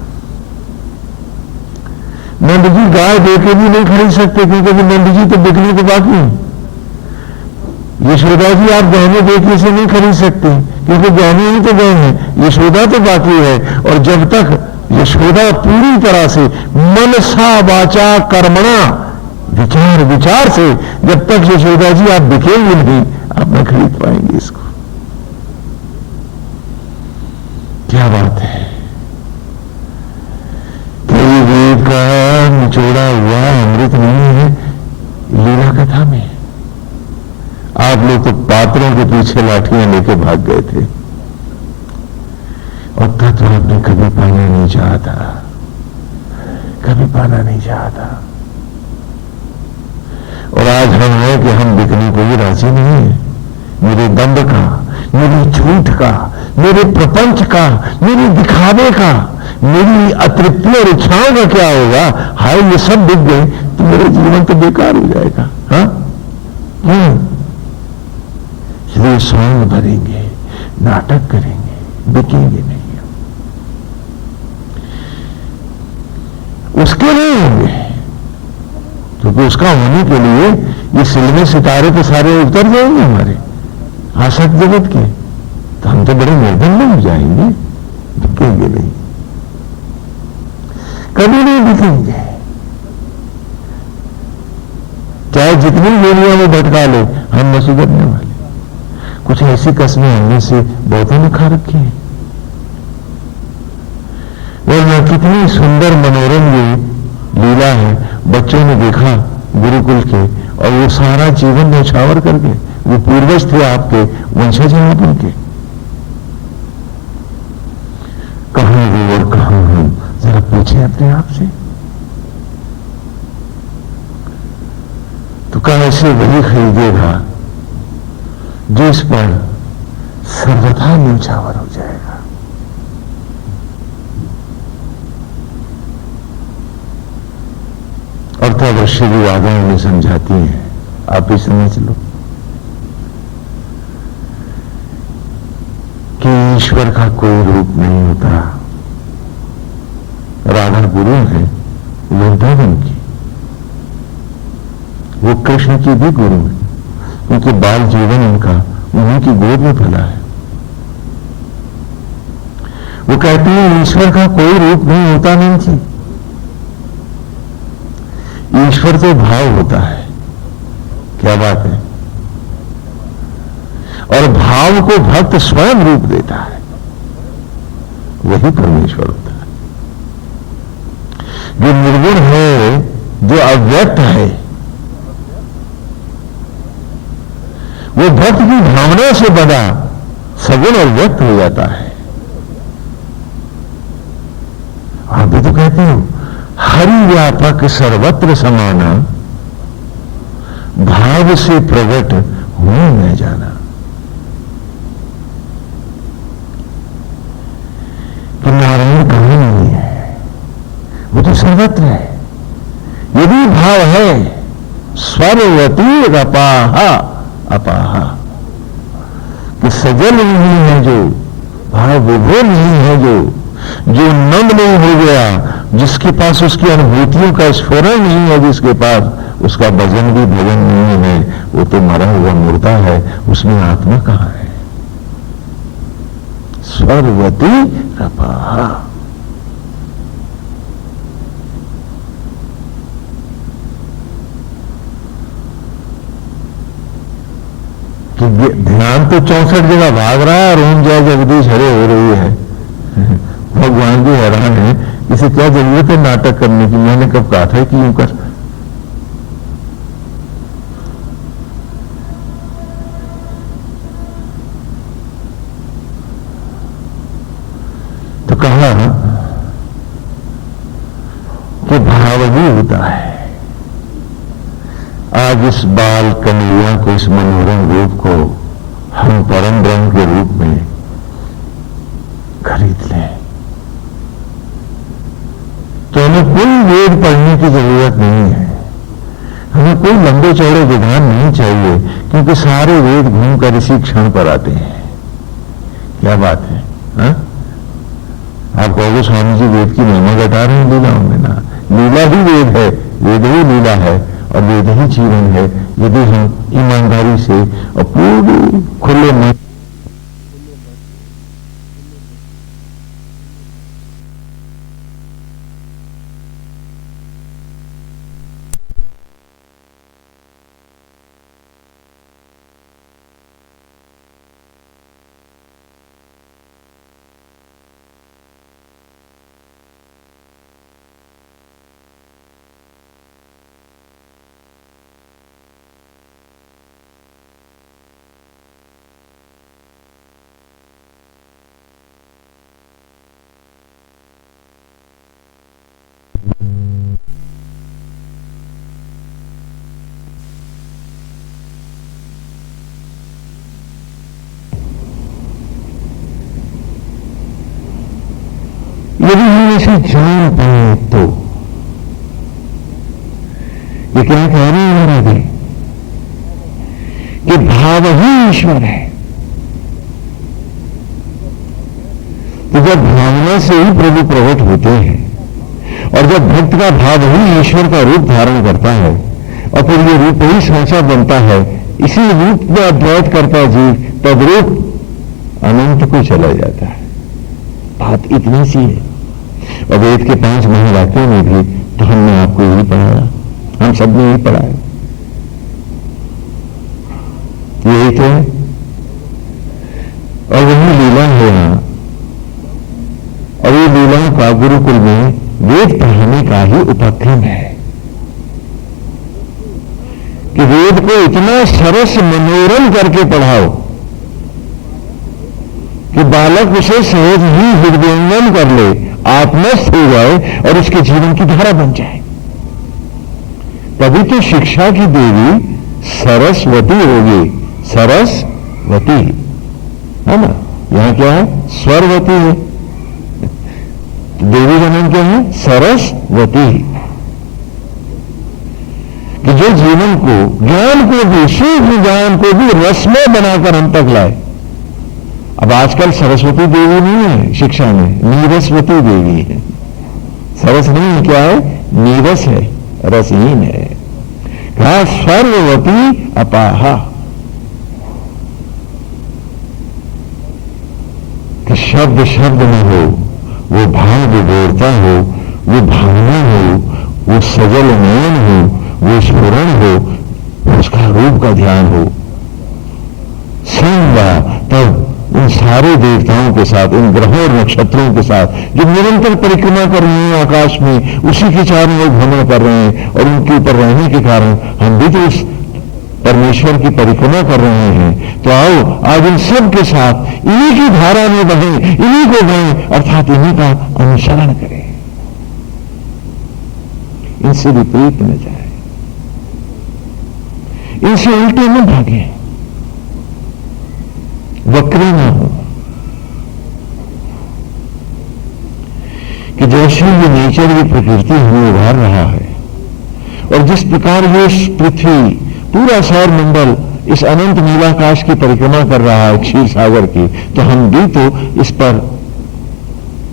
नंद जी गाय देके भी नहीं खरीद सकते क्योंकि नंद जी तो बिकने को बाकी है। यशोदा जी आप गहने देके इसे नहीं खरीद सकते क्योंकि गहने ही तो गहने हैं, यशोदा तो बाकी है। और जब तक यशोदा पूरी तरह से मनसा वाचा कर्मणा विचार विचार से जब तक यशोदा जी आप बिकेंगे नहीं, आप नहीं खरीद पाएंगे इसको। क्या बात है! कोई वेद का निचोड़ा हुआ अमृत नहीं है लीला कथा में। आप लोग तो पात्रों के पीछे लाठियां लेके भाग गए थे और तत्व आपने कभी पाना नहीं चाहता, कभी पाना नहीं चाहता। और आज हम हैं कि हम बिकने को भी राजी नहीं है। मेरे दंड का, मेरी झूठ का, मेरे प्रपंच का, मेरे दिखावे का, मेरी अतृप्ति और इच्छाओं का क्या होगा? हाय ये सब बिक गए तो मेरा जीवन तो बेकार हो जाएगा। हाँ इसलिए सॉन्ग भरेंगे, नाटक करेंगे, बिकेंगे नहीं, उसके नहीं होंगे। क्योंकि उसका होने के लिए ये सिलवे सितारे तो सारे उतर जाएंगे हमारे आसक्त जगत के, तो हम तो बड़े निर्धन हो जाएंगे, बिकेंगे नहीं, कभी नहीं बिकेंगे। चाहे जितनी दुनिया में भटका ले, हम न सुधरने वाले। कुछ ऐसी कस्में हमने से बहुतों ने खा रखी है। वरना कितनी सुंदर मनोरम ये लीला है, बच्चों ने देखा गुरुकुल के, और वो सारा जीवन न्यौछावर करके, वो पूर्वज थे आपके, वंशज हैं आप उनके। कहां वो और कहां हम, जरा पूछे अपने आप से। तो कहां से वही खरीदेगा जो इस पर सर्वथा न्यौछावर हो जाएगा। और तब श्री राधा उन्हें समझाती हैं, आप ही समझ लो कि ईश्वर का कोई रूप नहीं होता। राधा गुरु है वृंदावन की, वो कृष्ण की भी गुरु है, क्योंकि बाल जीवन उनका उन्हीं की गोद में फला है। वो कहती है ईश्वर का कोई रूप नहीं होता नहीं थी, ईश्वर तो भाव होता है। क्या बात है! और भाव को भक्त स्वयं रूप देता है, वही परमेश्वर होता है। जो निर्गुण है, जो अव्यक्त है, वो भक्त की भावना से बना सगुण और व्यक्त हो जाता है। आप भी तो कहते हो हरि व्यापक सर्वत्र समाना, भाव से प्रकट हूं मैं जाना। कि नारायण कहां नहीं है, वो तो सर्वत्र है। यदि भाव है सर्वती अपाहा अपाहा, कि सजल नहीं है जो, भाव विभोर नहीं है जो नंद नहीं हो गया, जिसके पास उसकी अनुभूतियों का स्फुरण नहीं है, जिसके पास उसका भजन भी भजन नहीं है, वो तो मरा हुआ मुर्दा है, उसमें आत्मा कहां है? स्वर्वती रपा। कि ध्यान तो 64 जगह भाग रहा है और ओम जय जगदीश हरे हो रही है। भगवान भी हैरान है, इसे क्या जरूरत है नाटक करने की? मैंने कब कहा था कि यूं कर? तो कहा कि भाव ही होता है। आज इस बाल कन्हैया को, इस मनोरम रूप को हम परम ब्रह्म के रूप में खरीद लें तो हमें कोई वेद पढ़ने की जरूरत नहीं है, हमें कोई लंबे चौड़े विधान नहीं चाहिए, क्योंकि सारे वेद घूमकर इसी क्षण पर आते हैं। क्या बात है? हा? आप कहोगे स्वामी जी वेद की महिमा घटा रहे हैं लीलाओं में। ना, लीला ही वेद है, वेद ही लीला है और वेद ही जीवन है, यदि हम ईमानदारी से और पूरी खुले मन यदि हम इसे जान पाए तो ये क्या कह रहे हैं आगे कि भाव ही ईश्वर है। तो जब भावना से ही प्रभु प्रकट होते हैं और जब भक्त का भाव ही ईश्वर का रूप धारण करता है और फिर ये रूप ही सांचा बनता है, इसी रूप में अद्वैत करता जीव तद्रूप अनंत को चला जाता है। बात इतनी सी है। और वेद के 5 महावाक्यों में भी तो हमने आपको यही पढ़ाया, हम सब ने यही पढ़ाया, यही तो है। और वही लीला है यहां, और ये लीलाओं का गुरुकुल में वेद पढ़ाने का ही उपक्रम है कि वेद को इतना सरस मनोरम करके पढ़ाओ कि बालक उसे सहज ही हृदयंगम कर ले, आत्मस्थ हो जाए और उसके जीवन की धारा बन जाए। तभी तो शिक्षा की देवी सरस्वती होगी। सरस्वती है ना, यहां क्या है? स्वरवती है। देवी का नाम क्या है? सरस्वती। कि जो जीवन को, ज्ञान को भी, सूक्ष्म ज्ञान को भी रसमय बनाकर हम तक लाए। अब आजकल सरस्वती देवी नहीं है शिक्षा में, नीरसवती देवी है। सरस नहीं है, क्या है? नीरस है, रसहीन है। कहा सर्ववती अपाहा, कि शब्द शब्द में हो, वो भाव विभोरता हो, वो भावना हो, वो सजल नयन हो, वो स्फुरण हो, उसका रूप का ध्यान हो। संगा तब उन सारे देवताओं के साथ, उन ग्रहों और नक्षत्रों के साथ जो निरंतर परिक्रमा कर रहे हैं आकाश में, उसी के चारों ओर भ्रमण कर रहे हैं, और उनके ऊपर रहने के कारण हम भी तो उस परमेश्वर की परिक्रमा कर रहे हैं। तो आओ आज इन सब के साथ इन्हीं की धारा में बहें, इन्हीं को गाएं, अर्थात इन्हीं का अनुसरण करें, इनसे विपरीत न जाए, इनसे उल्टे न भागे, वक्री ना हो। कि जैसे ये नेचर, ये प्रकृति हमें उभार रहा है, और जिस प्रकार ये पृथ्वी, पूरा सौर मंडल इस अनंत नीलाकाश की परिक्रमा कर रहा है, क्षीर सागर की, तो हम भी तो इस पर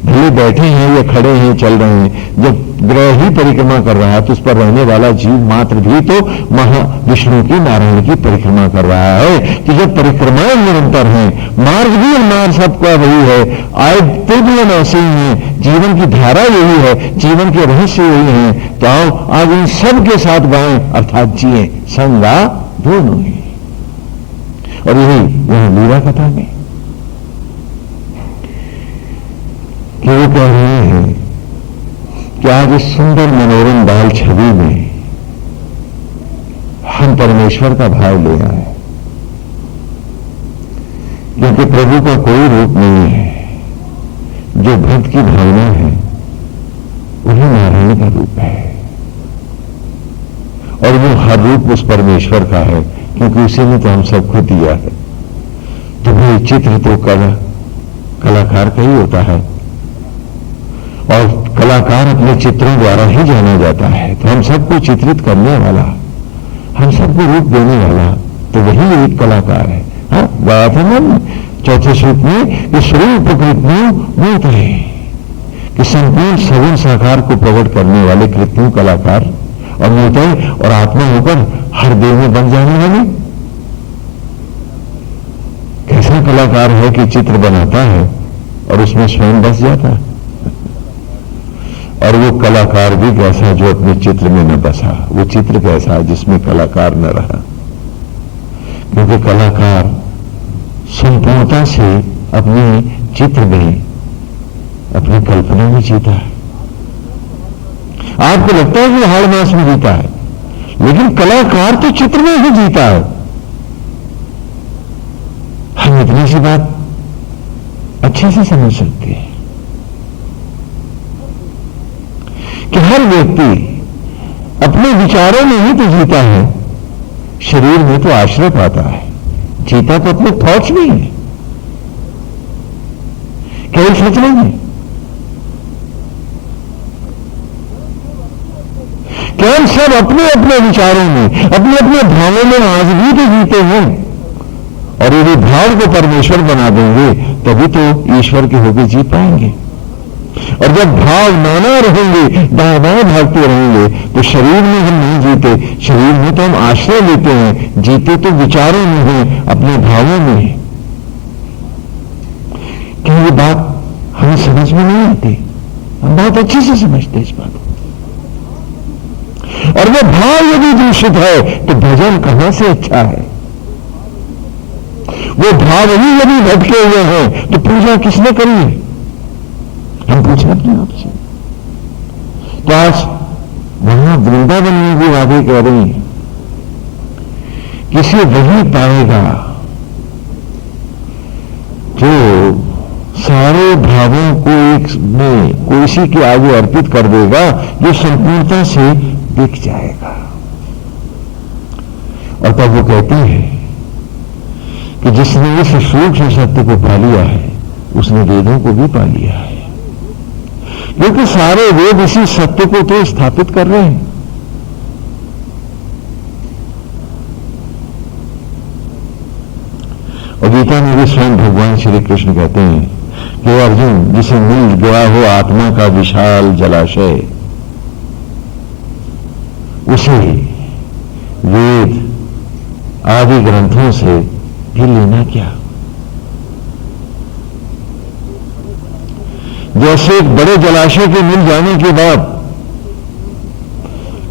भले बैठे हैं या खड़े हैं, चल रहे हैं। जब ग्रह ही परिक्रमा कर रहा है तो उस पर रहने वाला जीव मात्र भी तो महाविष्णु की, नारायण की परिक्रमा कर रहा है। कि जब परिक्रमाएं निरंतर हैं, मार्ग भी मार्ग सबका वही है, आए पूर्ण ऐसे ही है, जीवन की धारा यही है, जीवन के रहस्य यही है। तो आओ आज इन सब के साथ गाएं, अर्थात जिए, संगा दोनों ही। और यही वह लीला कथा में कि वो कह रहे हैं कि आज इस सुंदर मनोरम बाल छवि में हम परमेश्वर का भाव ले आए, क्योंकि प्रभु का कोई रूप नहीं है। जो भक्त की भावना है वही नारायण का रूप है, और वो हर रूप उस परमेश्वर का है, क्योंकि उसी ने तो हम सबको दिया है। तो वो चित्र तो कलाकार का ही होता है, और कलाकार अपने चित्रों द्वारा ही जाना जाता है। तो हम सबको चित्रित करने वाला, हम सबको रूप देने वाला तो वही एक कलाकार है। हाँ, गाया था मन चौथे सूत्र में कि स्वरूप कृत्यों मूर्त है, कि संपूर्ण सगुण साकार को प्रकट करने वाले कृत्यों कलाकार और मूर्त और आत्मा होकर हर देव में बन जाने वाले। कैसा कलाकार है कि चित्र बनाता है और उसमें स्वयं बस जाता है। और वो कलाकार भी कैसा जो अपने चित्र में न बसा, वो चित्र कैसा जिसमें कलाकार न रहा। क्योंकि कलाकार संपूर्णता से अपने चित्र में, अपनी कल्पना में जीता है। आपको लगता है कि हाड़ मास में जीता है, लेकिन कलाकार तो चित्र में ही जीता है। हम इतनी सी बात अच्छे से समझ सकते हैं कि हर व्यक्ति अपने विचारों में ही तो जीता है, शरीर में तो आश्रय पाता है। जीता तो अपने थॉट्स में है, केवल सोचने में। केवल सब अपने अपने विचारों में, अपने अपने भावों में आज भी तो जीते हैं। और यदि भाव को परमेश्वर बना देंगे तभी तो ईश्वर के होकर जी पाएंगे। और जब भाव नाना रहेंगे, दाएं बाएं भागते रहेंगे, तो शरीर में हम नहीं जीते। शरीर में तो हम आश्रय लेते हैं, जीते तो विचारों में हैं, अपने भावों में हैं। क्या ये बात हमें समझ में नहीं आती? हम बहुत अच्छे से समझते इस बात को। और वो भाव यदि दूषित है तो भजन कहां से अच्छा है? वो भाव ही यदि भटके हुए हैं तो पूजा किसने करी है? हम पूछे अपने आप से। तो आज वहां वृंदावन में भी राधे कह रही है, किसी वही पाएगा जो सारे भावों को एक में कोई इसी के आगे अर्पित कर देगा, जो संपूर्णता से दिख जाएगा। और तब वो कहती है कि जिसने इस सूक्ष्म सत्य को पा लिया है उसने वेदों को भी पा लिया है, क्योंकि सारे वेद इसी सत्य को तो स्थापित कर रहे हैं। और गीता में भी स्वयं भगवान श्री कृष्ण कहते हैं कि अर्जुन, जिसे मिल गया हो आत्मा का विशाल जलाशय, उसे वेद आदि ग्रंथों से भी लेना क्या। जैसे एक बड़े जलाशय के मिल जाने के बाद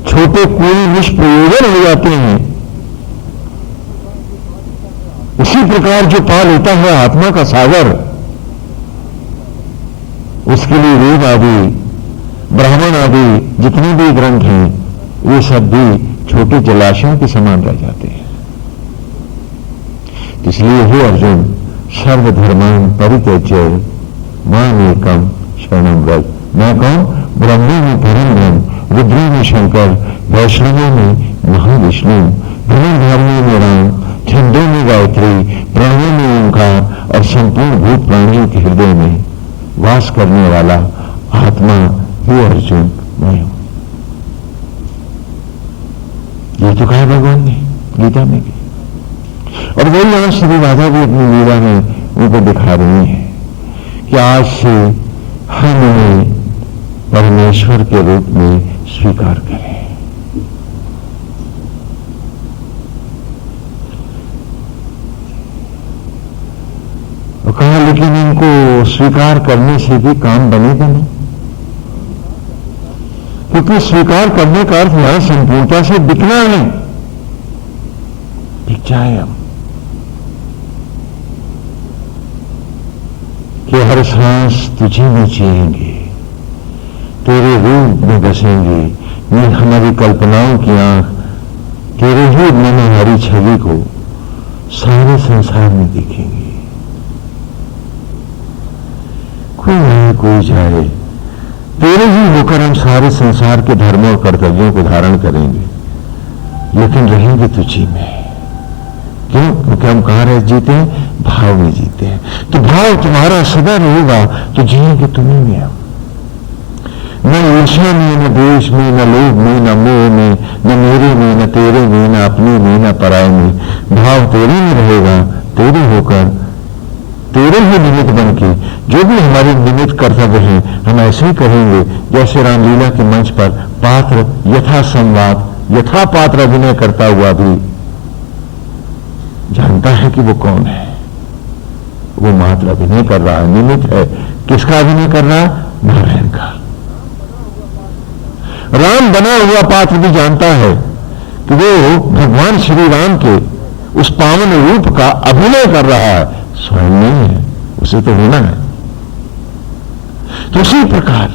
छोटे कुएं निष्प्रयोजन हो जाते हैं, उसी प्रकार जो पा लेता है आत्मा का सागर, उसके लिए वेद आदि, ब्राह्मण आदि जितने भी ग्रंथ हैं, वे सब भी छोटे जलाशयों के समान रह जाते हैं। इसलिए हे अर्जुन, सर्वधर्मान परित्यज्य माम एकम शरणं व्रज। मैं कौन? ब्रह्मों में परम ब्रह्म, रुद्रों में शंकर, वैष्णवों में महाविष्णु, धनुर्धारियों में राम, छंदों में गायत्री, प्राणों में ओंकार और संपूर्ण भूत प्राणियों के हृदय में वास करने वाला आत्मा हे अर्जुन मैं हूं। ये तो कहा भगवान ने गीता में भी। और वही यहां श्री राधा भी अपनी लीला में उनको दिखा रही है कि आज से हम उन्हें परमेश्वर के रूप में स्वीकार करें। और कहा लेकिन इनको स्वीकार करने से भी काम बनेगा नहीं, क्योंकि स्वीकार करने का अर्थ यहां संपूर्णता से बिकना है। बिक जाए हम कि हर सांस तुझे में जिएंगे, तेरे रूप में बसेंगे, ये हमारी कल्पनाओं की आंख तेरे ही मनोहारी छवि को सारे संसार में दिखेंगे। कोई आए कोई जाए, तेरे ही होकर हम सारे संसार के धर्मों और कर्तव्यों को धारण करेंगे, लेकिन रहेंगे तुझी में। क्यों? क्योंकि हम कहां रह जीते हैं? भाव में जीते हैं। तो भाव तुम्हारा सदा रहेगा तो जिएंगे तुम्ही में हम। न ईर्ष्या में, न द्वेष में, न लोभ में, न मोह में, न मेरे में, न तेरे में, न अपने में, न पराये में। भाव तेरे में रहेगा, तेरे होकर तेरे ही निमित्त बन के जो भी हमारे निमित्त कर्तव्य हैं हम ऐसे ही करेंगे जैसे रामलीला के मंच पर पात्र यथा संवाद यथा पात्र अभिनय करता हुआ भी जानता है कि वो कौन है। वो मात्र अभिनय कर रहा है, निमित्त है। किसका अभिनय कर रहा है? नारायण का। राम बना हुआ पात्र भी जानता है कि वो भगवान श्री राम के उस पावन रूप का अभिनय कर रहा है, स्वयं नहीं है, उसे तो होना है। तो उसी प्रकार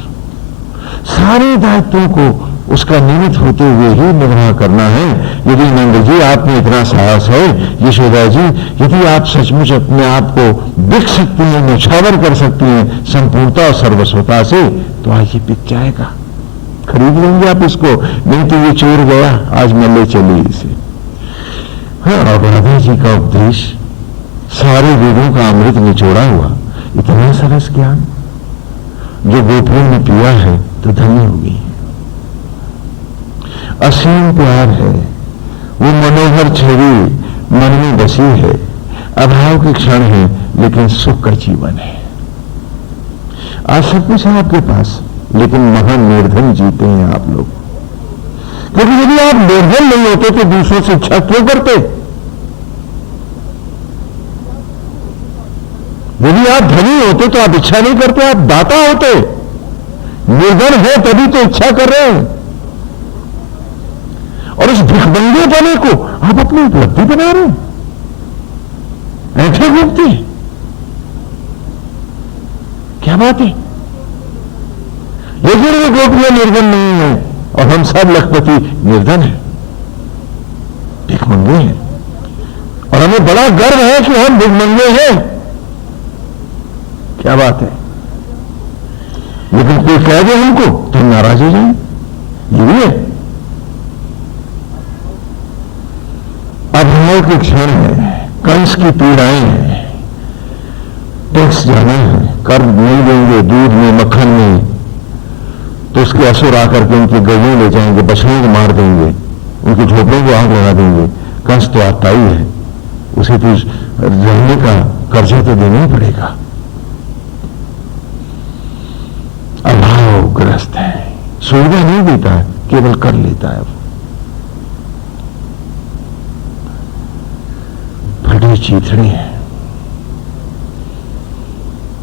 सारे दायित्वों को उसका निमित्त होते हुए ही निर्वाह करना है। यदि नंद जी आप में इतना साहस है, यशोदा जी यदि आप सचमुच अपने आप को बिक सकती हैं, न्यौछावर कर सकती हैं संपूर्णता और सर्वस्वता से, तो आज ये बिक जाएगा, खरीद लेंगे आप इसको। नहीं तो ये चोर गया, आज मैं ले चली इसे। हाँ, और राधा जी का उपदेश सारे वेदों का अमृत निचोड़ा हुआ, इतना सरस ज्ञान जो गोपियों ने पिया है तो धन्य होगी। असीम प्यार है, वो मनोहर छवि मन में बसी है, अभाव के क्षण है लेकिन सुख का जीवन है। आज सब कुछ है आपके पास, लेकिन महान निर्धन जीते हैं आप लोग। क्योंकि यदि आप निर्धन नहीं होते तो दूसरों से इच्छा क्यों करते? यदि आप धनी होते तो आप इच्छा नहीं करते, आप दाता होते। निर्धन हो तभी तो इच्छा कर रहे हैं, और इस भिखमंगेपने को आप अपनी उपलब्धि बना रहे हैं, ऐसे घूमते हैं। क्या बात है? लेकिन वो गोपियां निर्धन नहीं है और हम सब लखपति निर्धन है, भिखमंगे हैं, और हमें बड़ा गर्व है कि हम भिखमंगे हैं। क्या बात है? लेकिन कोई कह दे हमको तो हम नाराज हो जाए, ये भी है। अभाव के क्षण है, कंस की पीड़ाएं हैं, टैक्स जाना है, कर नहीं देंगे दूध में मक्खन में तो उसके असुर आकर के उनकी गैयों ले जाएंगे, बछड़ों को मार देंगे, उनकी झोपड़ों को आग लगा देंगे। कंस तो आता ही है, उसे तो रहने का कर्जा तो देना ही पड़ेगा। अभावग्रस्त है, सुविधा नहीं देता है, केवल कर लेता है। फटे चीथड़े हैं,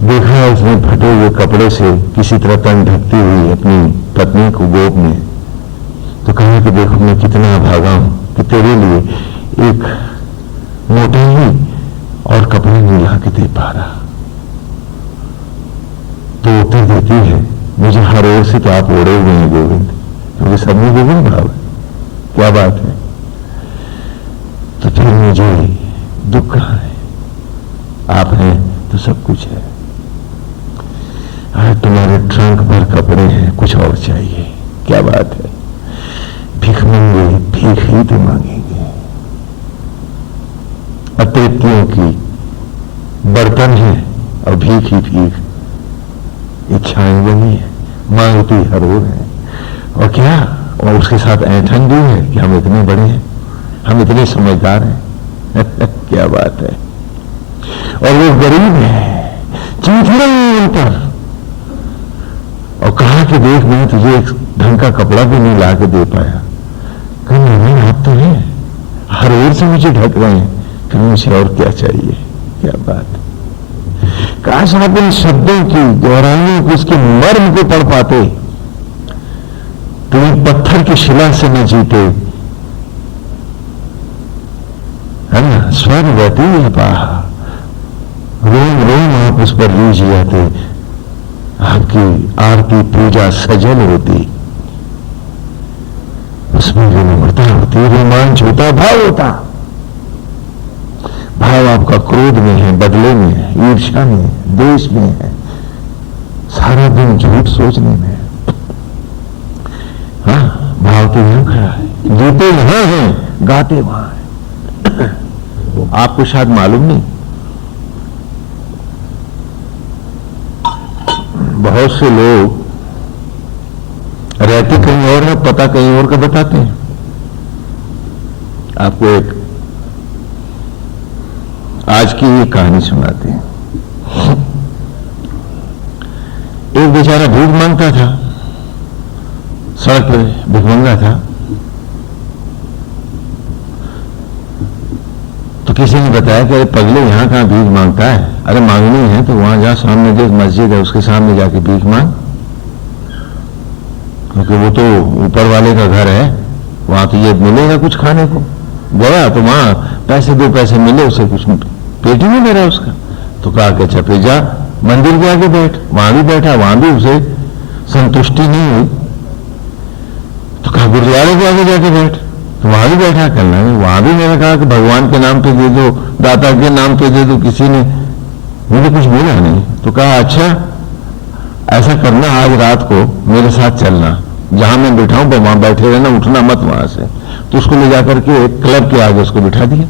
देखा उसने फटे हुए कपड़े से किसी तरह तन ढकती हुई अपनी पत्नी को गोद में, तो कहा कि देखो मैं कितना भागा हूं कि तेरे लिए एक मोटाई और कपड़े नहीं ला के दे पा रहा। तो उत्तर देती है, मुझे हर ओर से तो आप ओढ़े हुए हैं गोविंद, क्योंकि सब में गोविंद भाव है। क्या बात है? तो फिर मुझे दुख कहां है? आप हैं तो सब कुछ है। आज तुम्हारे ट्रंक भर कपड़े हैं, कुछ और चाहिए। क्या बात है? भीख मांगे, भीख ही तो मांगेंगे। अतृप्तियों की बर्तन है और भीख ही भीख, इच्छाएं वही है, मांगती हर ओर है। और क्या? और उसके साथ ऐंठन भी है कि हम इतने बड़े हैं, हम इतने समझदार हैं। क्या बात है। और वो गरीब है, चीख रहे हैं उन पर, और कहा कि देख मैं तुझे एक ढंग का कपड़ा भी नहीं ला के दे पाया। कहीं नहीं, आप तो हैं, हर ओर से मुझे ढक रहे हैं, कहीं मुझे और क्या चाहिए। क्या बात है। काश आप इन शब्दों की गहराइयों की, उसके मर्म को पढ़ पाते, तो इन पत्थर की शिला से न जीते, है ना। स्वर्गवती अपाह, रोम रोम आप उस पर लीज जाते, आपकी आरती पूजा सजल होती, उसमें जो नम्रता होती, रोमांच होता, भाव होता। भाव आपका क्रोध में है, बदले में है, ईर्ष्या में है, देश में है, सारा दिन झूठ सोचने में है। हाँ, भाव तो यहां खड़ा है, गीते यहां हैं, गाते वहां है। आपको शायद मालूम नहीं, बहुत से लोग रहते कहीं और है, पता कहीं और का बताते हैं। आपको एक आज की ये कहानी सुनाते हैं। एक बेचारा भीख मांगता था, सड़क पे भिखमंगा था। तो किसी ने बताया कि अरे पगले यहां कहां भीख मांगता है, अरे मांगनी है तो वहां जा, सामने देख मस्जिद है, उसके सामने जाके भीख मांग, क्योंकि वो तो ऊपर वाले का घर है, वहां तो ये मिलेगा कुछ खाने को। गया तो वहां पैसे, 2 पैसे मिले, उसे कुछ पेट ही नहीं दे रहा उसका। तो कहा कि अच्छा फिर जा मंदिर के आगे बैठ। वहां भी बैठा, वहां भी उसे संतुष्टि नहीं हुई। तो कहा गुरुद्वारे के आगे जाके बैठ। तो वहां भी बैठा, करना है वहां भी मैंने कहा कि भगवान के नाम पे दे दो, दाता के नाम पे दे दो, किसी ने मुझे कुछ मिला नहीं। तो कहा अच्छा ऐसा करना, आज रात को मेरे साथ चलना, जहां मैं बैठा हूं वहां बैठे रहना, उठना मत वहां से। तो उसको ले जाकर के एक क्लब के आगे उसको बिठा दिया।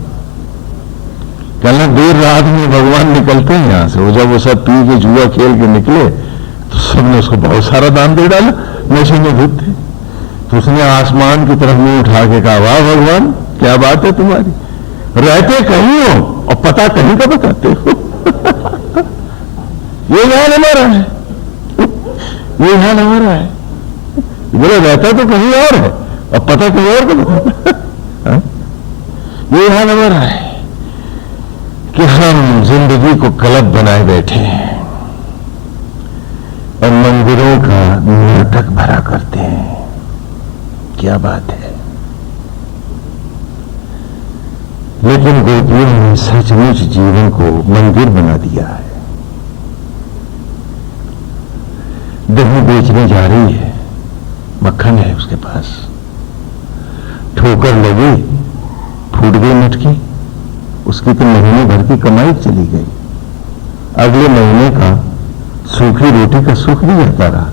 कहना देर रात में भगवान निकलते हैं यहां से। वो जब वो सब पी के जुआ खेल के निकले तो सबने उसको बहुत सारा दान दे डाला, नशे में धुत थे। तो उसने आसमान की तरफ मुंह उठा के कहा वाह भगवान क्या बात है तुम्हारी, रहते कहीं हो और पता कहीं का बताते हो। ये ध्यान हमारा है, ये ध्यान हमारा है। बोले रहता तो कहीं और है और पता कहीं और का बताता। ये ध्यान हमारा है कि हम जिंदगी को क्लब बनाए बैठे हैं और मंदिरों का नाटक भरा करते हैं। क्या बात है। लेकिन गोपियों ने सचमुच जीवन को मंदिर बना दिया है। दही बेचने जा रही है, मक्खन है उसके पास, ठोकर लगी, फूट गई मटकी, उसकी तो महीने भर की कमाई चली गई। अगले महीने का सूखी रोटी का सुख भी जाता रहा।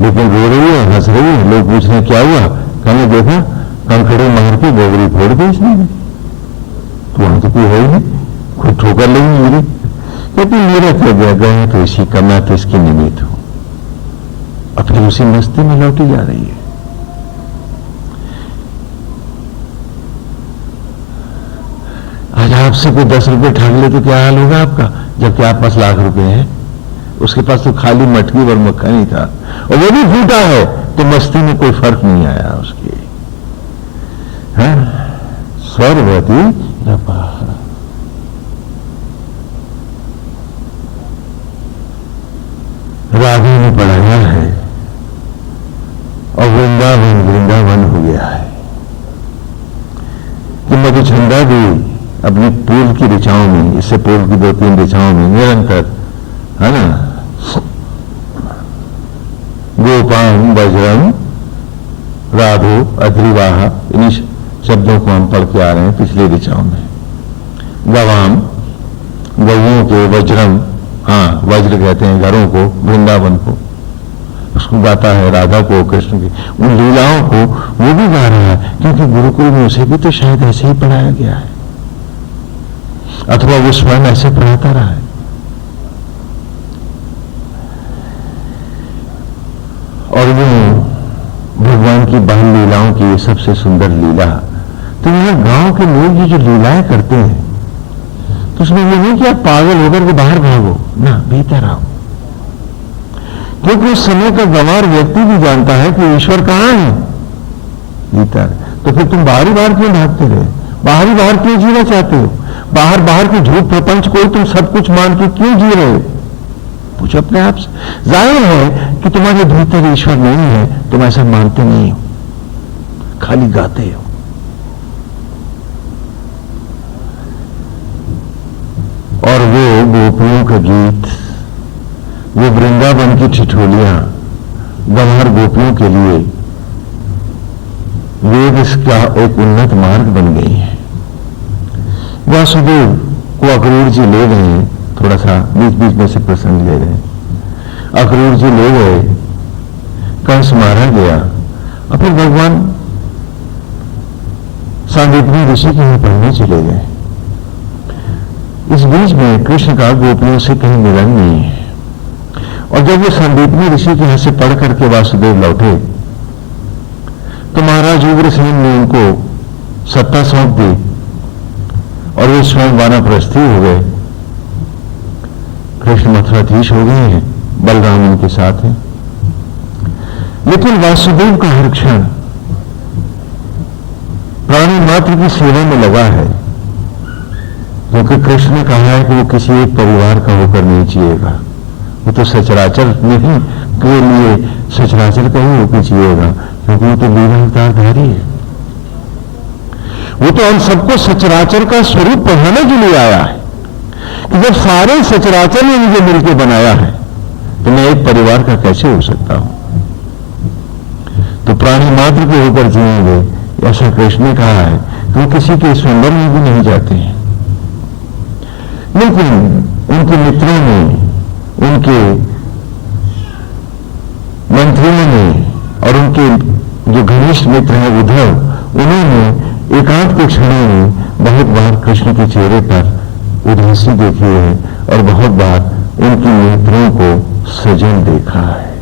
लेकिन रो रही है, हंस रही है। लोग पूछ रहे क्या हुआ, कहने देखा कंकड़े मार के गोबरी फोड़ दी इसने। तो वहां तो कोई है ही नहीं, खुद ठोकर लगी मेरी। कहती मेरा क्या गया, गए तो इसी का, मैं तो इसकी निमित्त हूं। और फिर उसी मस्ती में लौटी जा रही है। आज आपसे कोई 10 रुपए ठग ले तो क्या हाल होगा आपका, जबकि आप पास लाख रुपए हैं। उसके पास तो खाली मटकी और मक्खन ही था, और वो भी फूटा है, तो मस्ती में कोई फर्क नहीं आया उसके। स्वर्गवती राधा ने पढ़ाया है और वृंदावन वृंदावन हो गया है कि मधुचंदा भी अपनी पूर्व की ऋचाओं में, इससे पूर्व की 2-3 ऋचाओं में निरंतर, है ना, गोपान वज्रम राधो अध्रिवाह, इन शब्दों को हम पढ़ के आ रहे हैं पिछली ऋचाओं में। गवाम, गौओं के, वज्रम, हाँ वज्र कहते हैं घरों को, वृंदावन को, उसको गाता है, राधा को, कृष्ण की उन लीलाओं को वो भी गा रहा है, क्योंकि गुरुकुल में उसे भी तो शायद ऐसे ही पढ़ाया गया है, अथवा वो स्वयं ऐसे पढ़ाता रहा है। और वो भगवान की बाल लीलाओं की सबसे सुंदर लीला तुम्हारे गांव के लोग ये जो लीलाएं करते हैं, तो उसमें ये नहीं कि आप पागल होकर के बाहर भागो, ना, भीतर आओ। क्योंकि उस समय का गंवार व्यक्ति भी जानता है कि ईश्वर कहां है, भीतर। तो फिर तुम बाहरी बाहर क्यों भागते रहे? बाहरी बाहर क्यों जीना चाहते हो? बाहर बाहर के झूठ प्रपंच को तुम सब कुछ मान के क्यों जी रहे हो? पूछो अपने आप से। जाहिर है कि तुम्हारे भीतर ईश्वर नहीं है, तुम ऐसा मानते नहीं हो, खाली गाते हो। और वो गोपियों का गीत, वो वृंदावन की ठिठोलियां गंवार गोपियों के लिए वेद इसका एक उन्नत मार्ग बन गई है। वासुदेव को अक्रूर जी ले गए, थोड़ा सा बीच बीच में से प्रसंग ले रहे। अक्रूर जी ले गए, कंस मारा गया, और फिर भगवान सांदीपनी ऋषि के यहाँ पढ़ने चले गए। इस बीच में कृष्ण का गोपियों से कहीं मिलन नहीं है। और जब वो संदीपनी ऋषि के यहाँ से पढ़ करके वासुदेव लौटे, तो महाराज उग्रसेन ने उनको सत्ता सौंप दी और वे स्वयं वानप्रस्थी हो गए। कृष्ण मथुराधीश हो गए हैं, बलराम उनके साथ हैं। लेकिन वासुदेव का हर क्षण प्राणी मात्र की सेवा में लगा है, क्योंकि कृष्ण ने कहा है कि वो किसी एक परिवार का होकर नहीं जिएगा। वो तो सचराचर नहीं के लिए सचराचर का ही होकर जिएगा, क्योंकि वो तो लीला अवतारधारी है। वो तो हम सबको सचराचर का स्वरूप पढ़ाने के लिए आया है कि जब सारे सचराचर ने मुझे मिलकर बनाया है, तो मैं एक परिवार का कैसे हो सकता हूं? तो प्राणी मात्र के होकर जिएंगे, ऐसा कृष्ण ने कहा है कि वो किसी के स्वयंवर में भी नहीं जाते हैं। लेकिन उनके मित्रों ने, उनके मंत्रियों ने और उनके जो घनिष्ठ मित्र हैं उद्धव, उन्होंने एकांत के क्षणों में बहुत बार कृष्ण के चेहरे पर उदासी देखी है और बहुत बार उनकी नेत्रों को सजन देखा है।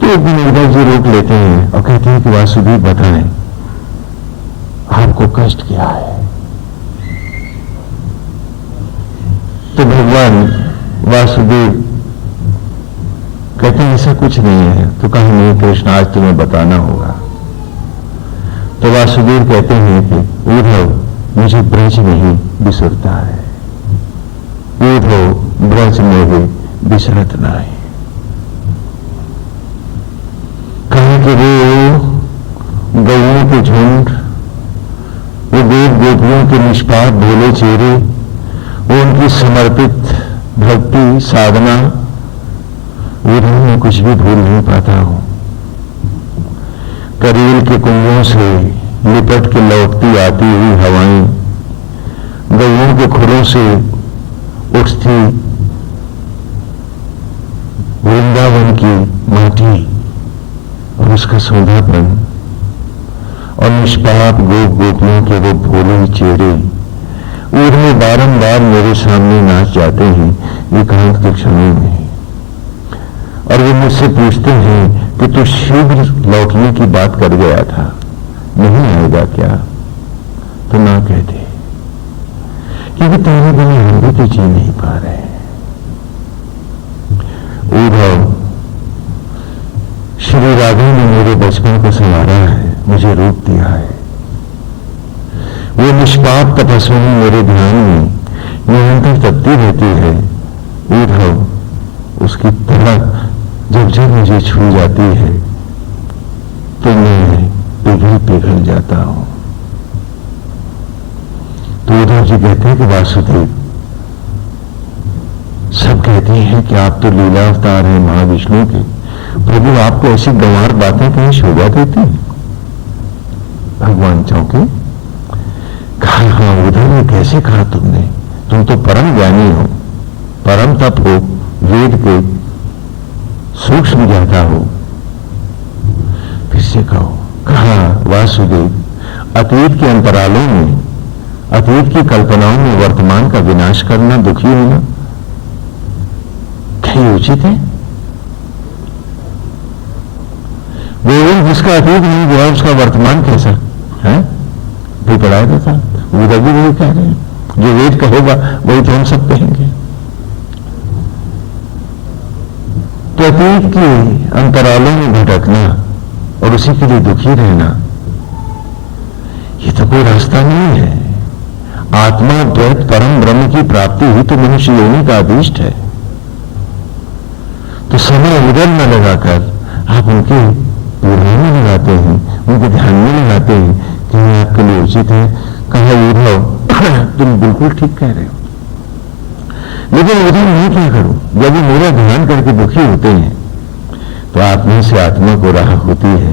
तो एक दिन उद्धव जी रोक लेते हैं और कहते हैं कि वासुदेव बताएं, आपको कष्ट क्या है? तो भगवान वासुदेव कहते हैं ऐसा कुछ नहीं है। तो कहा नहीं कृष्ण, आज तुम्हें बताना होगा। तो वासुदेव कहते हैं कि उद्धव, मुझे ब्रज नहीं बिसरता है, उद्धव ब्रज में भी बिसरत ना है। कहा कि वो गौओं के झुंड, वो देव गोपियों के निष्पाप भोले चेहरे, वो उनकी समर्पित भक्ति साधना, उद्धव में कुछ भी भूल नहीं पाता हूं। करील के कुंभों से लिपट के लौटती आती हुई हवाएं, गौओं के खुरों से उठती वृंदावन की माटी और उसका सौंधापन, और निष्पाप गोप गोपियों के वो भोले चेहरे उन्हें बारंबार मेरे सामने नाच जाते हैं एकांत के क्षणों में। और वो मुझसे पूछते हैं कि तू शीघ्र लौटने की बात कर गया था, नहीं आएगा क्या? तो ना कहते, क्योंकि तेरे बिना हम भी तो जी नहीं पा रहे। उद्धव, श्री राधा ने मेरे बचपन को संवारा है, मुझे रूप दिया है। वो निष्पाप तपस्विनी मेरे ध्यान में निरंतर तपती रहती है। उद्धव, उसकी तड़प जब जब मुझे छू जाती है तो मैं पिघल पिघल जाता हूं। तो उद्धव जी कहते हैं कि वासुदेव, सब कहते हैं कि आप तो लीला अवतार हैं महाविष्णु के, प्रभु आपको ऐसी गंवार बातें कहीं शोभा देती हैं? भगवान चौंके। कहा, हाँ उद्धव, ये कैसे कहा तुमने? तुम तो परम ज्ञानी हो, परम तप हो, वेद के सूक्ष्म ज्ञाता हो, फिर से कहो। कहा, वासुदेव, अतीत के अंतरालों में, अतीत की कल्पनाओं में वर्तमान का विनाश करना, दुखी होना क्या उचित है? गोविंद, जिसका अतीत नहीं गया उसका वर्तमान कैसा है? भी पढ़ाया देता। उधर भी वही कह रहे हैं, जो वेद कहेगा वही तो हम सब कहेंगे। तो अतीत के अंतरालों में भटकना और उसी के लिए दुखी रहना, ये तो कोई रास्ता नहीं है। आत्मा द्वैत परम ब्रह्म की प्राप्ति ही तो मनुष्य योनि का अदृष्ट है। तो समय उधर न लगाकर आप उनके पूर्ण में लगाते हैं, उनके ध्यान में लगाते हैं कि ये आपके लिए उचित है। कहा उद्धव तुम बिल्कुल ठीक कह रहे हो, लेकिन उद्धव मैं क्या करूं? जब वो मेरा ध्यान करके दुखी होते हैं तो आत्मा से आत्मा को राह होती है,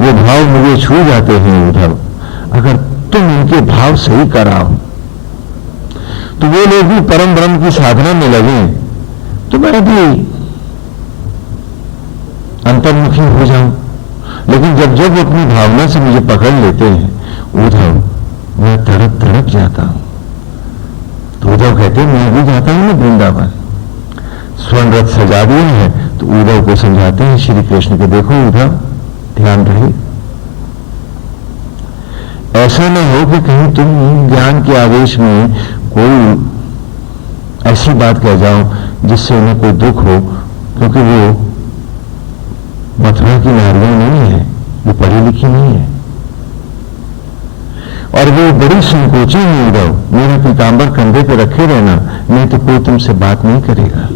वो भाव मुझे छू जाते हैं। उद्धव अगर तुम उनके भाव सही कराओ तो वो लोग भी परम ब्रह्म की साधना में लगे, तो मैं भी अंतर्मुखी हो जाऊं। लेकिन जब जब वो अपनी भावना से मुझे पकड़ लेते हैं उद्धव, मैं तड़प तड़प जाता हूं। तो उद्धव कहते हैं मैं भी जाता हूं ना वृंदावन, स्वर्ण रथ सजा दिए हैं। तो उद्धव को समझाते हैं श्री कृष्ण के, देखो उद्धव ध्यान रहे, ऐसा न हो कि कहीं तुम ज्ञान के आवेश में कोई ऐसी बात कह जाओ जिससे उन्हें कोई दुख हो, क्योंकि वो मथुरा की नारियां नहीं है, वो पढ़ी लिखी नहीं है और वो बड़ी संकोची है। उद्धव मेरा पीतांबर कंधे पे रखे रहना, नहीं तो कोई तुमसे बात नहीं करेगा।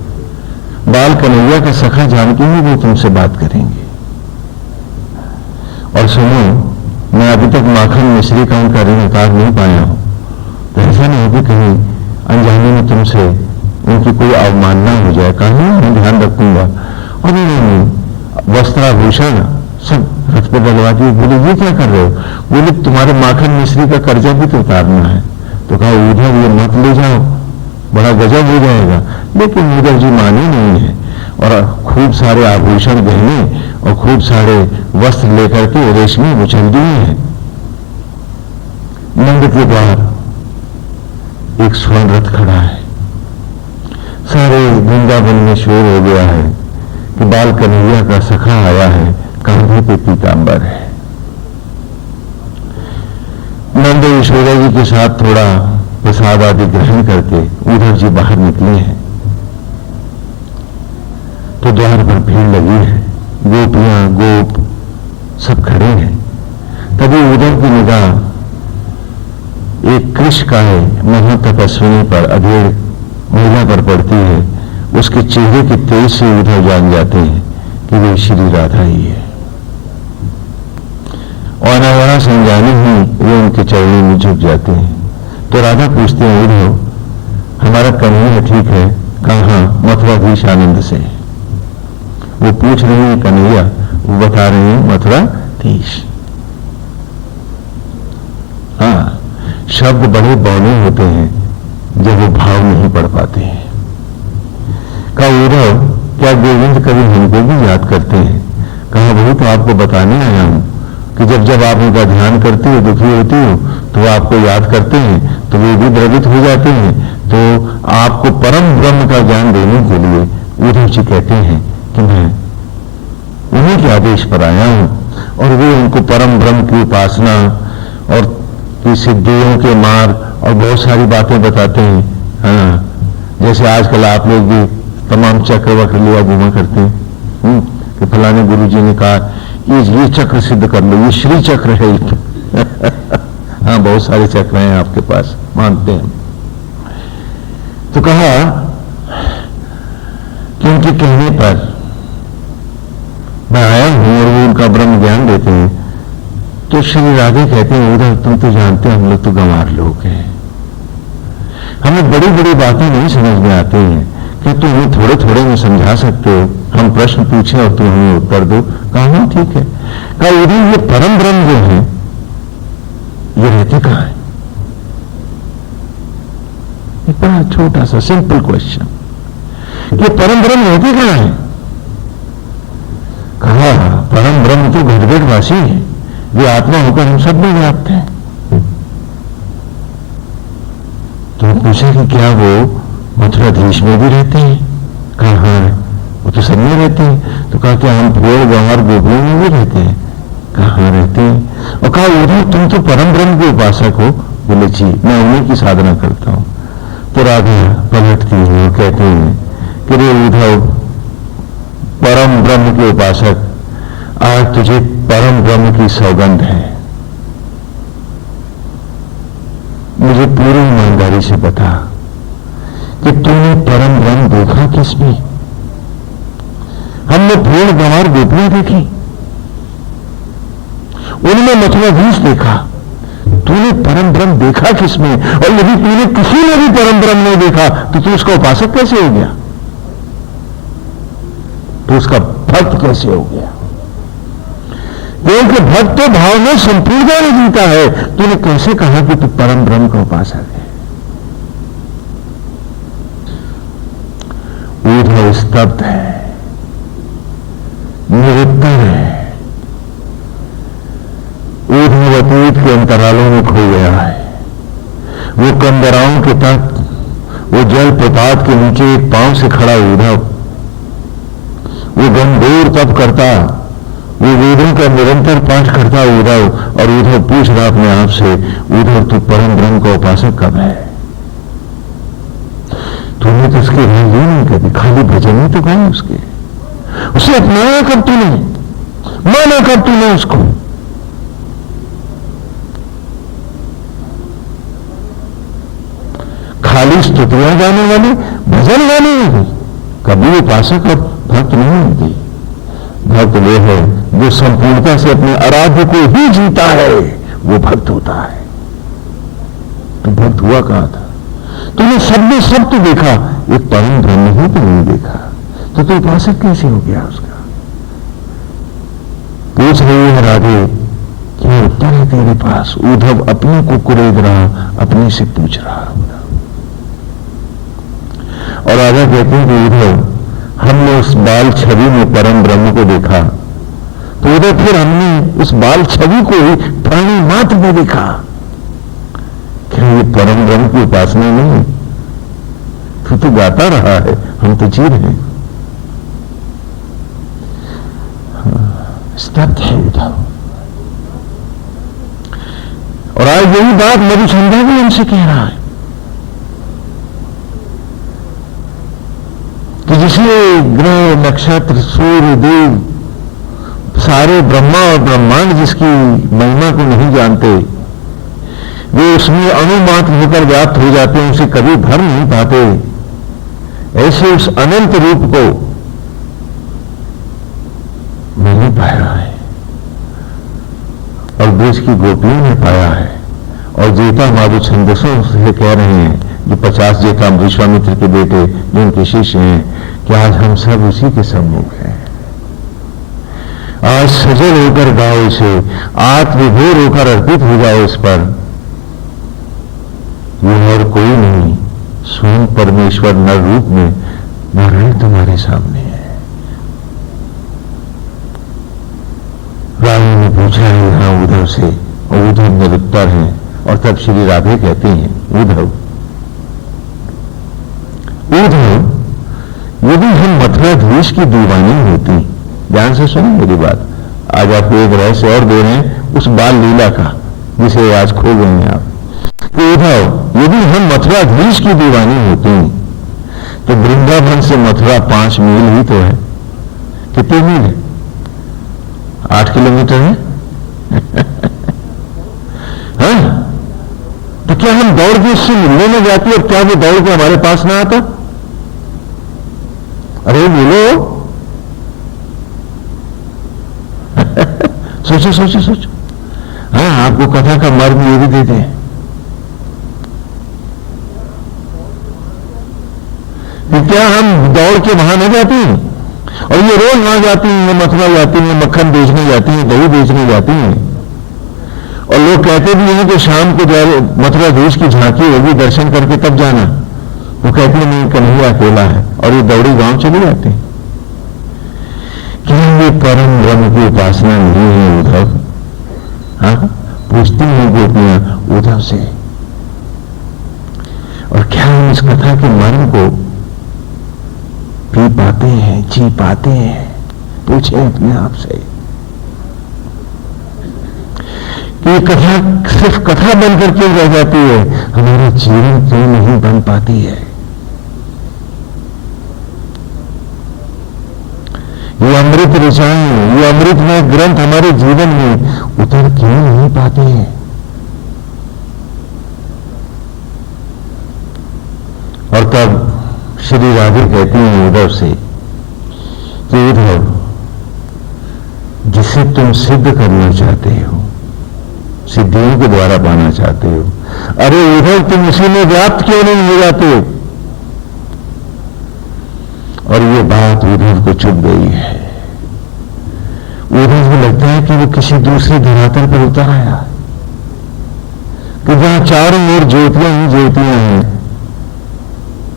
बाल कन्हैया का सखा जान के ही वो तुमसे बात करेंगे। और सुनो, मैं अभी तक माखन मिश्री का उनका ऋण उतार नहीं पाया हूं, तो ऐसा नहीं हो कि कहीं अनजाने में तुमसे उनकी कोई अवमानना हो जाए। कहीं मैं ध्यान रखूंगा। और उन्होंने वस्त्राभूषण सब रथ पे डलवा दिए। बोले ये क्या कर रहे हो? बोले तुम्हारे माखन मिश्री का कर्जा भी तो उतारना है। तो कहा उद्धव ये मत ले जाओ, बड़ा गजब हो जाएगा। लेकिन उद्धव जी माने नहीं है और खूब सारे आभूषण गहने और खूब सारे वस्त्र लेकर के रेशमी उछल दिए हैं। नंद के द्वार एक स्वर्ण रथ खड़ा है, सारे वृंदावन में शोर हो गया है कि बाल कन्हैया का सखा आया है, कंधे पे पीतांबर है। नंद यशोदा जी के साथ थोड़ा प्रसाद आदि ग्रहण करके उद्धव जी बाहर निकले हैं तो द्वार पर भीड़ लगी है, गोपियां गोप सब खड़े हैं। तभी उद्धव की निगाह एक कृष्णकाय महातपस्विनी पर, अधेड़ महिला पर पड़ती है। उसके चेहरे के तेज से उद्धव जान जाते हैं कि वे श्री राधा ही है और अनायास अनजाने ही वे उनके चरणों में झुक जाते हैं। तो राधा पूछते हैं उद्धव हमारा कन्हैया ठीक है? कहाँ? मथुराधीश आनंद से। वो पूछ रहे हैं कन्हैया, वो बता रहे हैं मथुराधीश। हाँ, शब्द बड़े बौने होते हैं जब वो भाव नहीं पढ़ पाते हैं। कहा उद्धव क्या गोविंद कभी हमको भी याद करते हैं? कहा वही तो आपको बताने आया हूं कि जब जब आप उनका ध्यान करते हो, दुखी होती हो, तो वो आपको याद करते हैं, तो वे भी द्रवित हो जाते हैं। तो आपको परम ब्रह्म का ज्ञान देने के लिए उद्धव जी कहते हैं कि मैं उन्हीं के आदेश पर आया हूं और वे उनको परम ब्रह्म की उपासना और की सिद्धियों के मार्ग और बहुत सारी बातें बताते हैं। हाँ, जैसे आजकल आप लोग भी तमाम चक्र वक्र लिया घूमा करते हैं कि फलाने गुरु जी ने कहा ये चक्र सिद्ध कर लो, ये श्री चक्र है। हाँ, बहुत सारे चक्र हैं आपके पास, मानते हैं। तो कहा कि उनके कहने पर मैं आया हूं और वो उनका ब्रह्म ज्ञान देते हैं। तो श्री राधे कहते हैं उधर तुम तो जानते हो हम लोग तो गंवार लोग हैं, हमें बड़ी बड़ी बातें नहीं समझ में आती हैं कि तुम हमें थोड़े थोड़े में समझा सकते हो। हम प्रश्न पूछे और तुम हमें उत्तर दो। कहा ठीक है। कहा उधर ये परम ब्रह्म जो है ये रहते कहां है? एक बड़ा छोटा सा सिंपल क्वेश्चन, ये परम ब्रह्म रहते कहां है? कहा परम ब्रह्म तो घटघट वासी है, वे आत्मा होकर हम सब में व्याप्त है। तो पूछे कि क्या वो मथुराधीश में भी रहते हैं? कहा हाँ, वो तो सब में रहते हैं। तो कहा क्या हम फूल गंवार गोपियों में भी रहते हैं? कहाँ रहते हैं? और कहा उधर तुम तो परम ब्रह्म के उपासक हो। बोले जी मैं उन्हीं की साधना करता हूं। तो राधा पलटती है और कहते हैं कि रे उद्धव, परम ब्रह्म के उपासक, आज तुझे परम ब्रह्म की सौगंध है। मुझे पूरी ईमानदारी से बता कि तूने परम ब्रह्म देखा किसमें? हमने पूर्ण गंवार गोपियां देखी, उनमें मथुराधीश देखा, तूने परम ब्रह्म देखा किसमें? और यदि तूने किसी ने भी परम ब्रह्म नहीं देखा तो तू उसका उपासक कैसे हो गया? तो उसका भक्त कैसे हो गया? क्योंकि भक्त तो भाव में संपूर्णता में जीता है। तूने कैसे कहा कि तू परम ब्रह्म का उपासक है? उद्धव स्तब्ध है, निरुत्तर है। उद्धव अतीत के अंतरालों में खो गया है। वो कंदराओं के तट, वो जल प्रपात के नीचे एक पांव से खड़ा उद्धव, वो गंभीर तप करता, वो वेदों का निरंतर पाठ करता उद्धव, और उद्धव पूछ रहा अपने आप से, उद्धव तू परम ब्रह्म का उपासक कब है? तूने तो उसके लिए नहीं कभी, खाली भजन ही तो गाए उसके। उसे अपनाया कब तूने? माना कब तूने उसको? खाली स्तुतियां गाने वाले, भजन गाने वाले कभी उपासक और भक्त नहीं होती। भक्त वो है जो संपूर्णता से अपने आराध्य को ही जीता है, वो भक्त होता है। तो भक्त हुआ कहां था? तूने सब में सब तो देखा, एक परम ब्रह्म ही तो नहीं देखा, तो तू उपासक कैसे हो गया उसका? पूछ रही है राधे, क्या उत्तर है तेरे पास? उद्धव अपने को कुरेद रहा, अपने से पूछ रहा। और राधा कहते हैं कि उद्धव, हमने उस बाल छवि में परम ब्रह्म को देखा, तो उधर फिर हमने उस बाल छवि को ही प्राणी मात्र में देखा। क्या ये परम ब्रह्म की उपासना नहीं? तो गाता रहा है, हम तो जी रहे हैं। स्तब्ध है उद्धव। और आज यही बात मधुचंद्र भी हमसे कह रहा है कि जिसने ग्रह नक्षत्र सूर्य देव सारे ब्रह्मा और ब्रह्मांड जिसकी महिमा को नहीं जानते, वे उसमें अणुमात्र होकर व्याप्त हो जाते हैं, उसे कभी भर नहीं पाते। ऐसे उस अनंत रूप को नहीं पाया है, और देश की गोपियों ने पाया है। और जेता माधु छंदसों से कह रहे हैं, जो 50 जेता विश्वामित्र के बेटे जो उनके शिष्य हैं, कि आज हम सब उसी के सम्मुख हैं। आज सजल होकर गाओ इसे, आत्मविभोर होकर अर्पित हो जाओ इस पर। ये और कोई नहीं, स्वयं परमेश्वर नर रूप में नारायण तुम्हारे सामने है। रानी ने पूछा है यहां उद्धव से, और उद्धव निरुत्तर है। और तब श्री राधे कहते हैं, उद्धव उद्धव, यदि हम मथुराधीश की दीवानी होती, ध्यान से सुनो मेरी बात, आज आपको एक रहस्य और दे रहे हैं उस बाल लीला का जिसे आज खो गए हैं आप। कि उद्धव, यदि हम मथुराधीश की दीवानी होती तो वृंदावन से मथुरा 5 मील ही तो है। कितनी मील है? 8 किलोमीटर है। हाँ? तो क्या हम दौड़ के उससे मिलने में जाते और क्या वो दौड़ के हमारे पास ना आता? अरे बोलो, सोचो सोचो सोचो। हाँ, आपको कथा का मर्म ये भी देते हैं कि क्या हम दौड़ के वहां न जाती हैं? और ये रोज वहां जाती हैं, मथुरा जाती हैं, मक्खन बेचने जाती हैं, दही बेचने जाती हैं। और लोग कहते भी हैं कि शाम को जब मथुराधीश की झांकी होगी, दर्शन करके तब जाना। वो कहते हैं नहीं, कन्हैया अकेला है, और ये दौड़ी गांव चले जाते हैं। क्या ये परम ब्रह्म की उपासना नहीं है उद्धव? हाँ, पूछती हैं गोपियां उद्धव से। और क्या हम इस कथा के मर्म को पी पाते हैं, जी पाते हैं? पूछे अपने आप से। कि ये कथा सिर्फ कथा बनकर क्यों रह जाती है, हमारा जीवन क्यों नहीं बन पाती है। ये अमृत ऋचाएं, ये अमृतमय ग्रंथ हमारे जीवन में उतर क्यों नहीं पाते हैं। और तब श्री राधे कहती हैं उद्धव से कि उद्धव, जिसे तुम सिद्ध करना चाहते हो, सिद्धियों के द्वारा पाना चाहते हो, अरे उद्धव तुम उसी में व्याप्त क्यों नहीं हो जाते। और ये बात उद्धव को चुभ गई है। उद्धव को लगता है कि वो किसी दूसरे धरातल पर उतर आया, कि जहां चारों ओर ज्योतियां ही ज्योतियां हैं,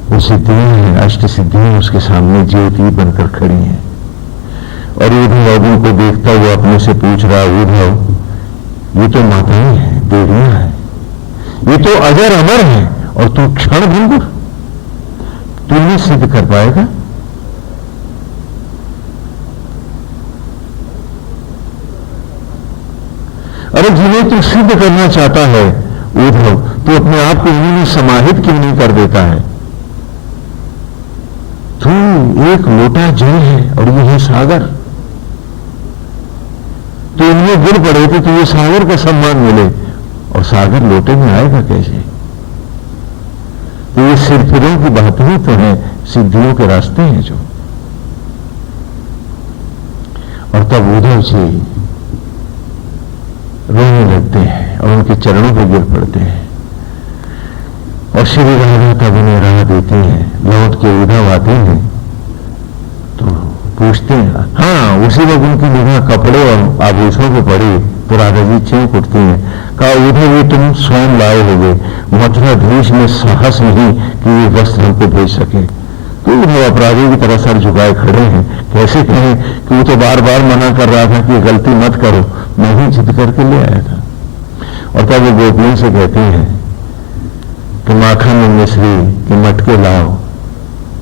वो सिद्धियां हैं, अष्ट सिद्धियां उसके सामने ज्योति बनकर खड़ी हैं। और उद्धव बाबू को देखता हुआ अपने से पूछ रहा, उद्धव ये तो माताएं हैं, देवियां हैं, ये तो अजर अमर हैं, और तू क्षण भंगुर, तू नहीं सिद्ध कर पाएगा। अरे जिन्हें तू सिद्ध करना चाहता है उद्धव, तू अपने आप को इन्हीं में समाहित क्यों नहीं कर देता है। तू एक लोटा जल है और ये है सागर, तो इनमें गिर पड़े तो तुझे सागर का सम्मान मिले, और सागर लोटे में आएगा कैसे। तो ये सिरफिरों की बात ही तो है, सिद्धियों के रास्ते हैं जो। और तब उद्धव जी रोने लगते हैं और उनके चरणों पर गिर पड़ते हैं। और श्री राधा तब उन्हें राह देती हैं। लौट के उद्धव आते हैं तो पूछते हैं, हाँ उसी वक्त उनकी निगाह कपड़े और आभूषणों को पड़ी तो राधा जी चौंक उठती हैं। कहा, उद्धव ये तुम स्वयं लाए होगे, मथुराधीश में साहस नहीं कि ये वस्त्र हमको भेज सके। तो उद्धव अपराधी की तरह सर झुकाए खड़े हैं। कैसे कहें कि वो तो बार बार मना कर रहा था कि गलती मत करो, मैं ही जिद करके ले आया था। और तब वो गोपियों से कहते हैं कि माखन और मिश्री के मटके लाओ,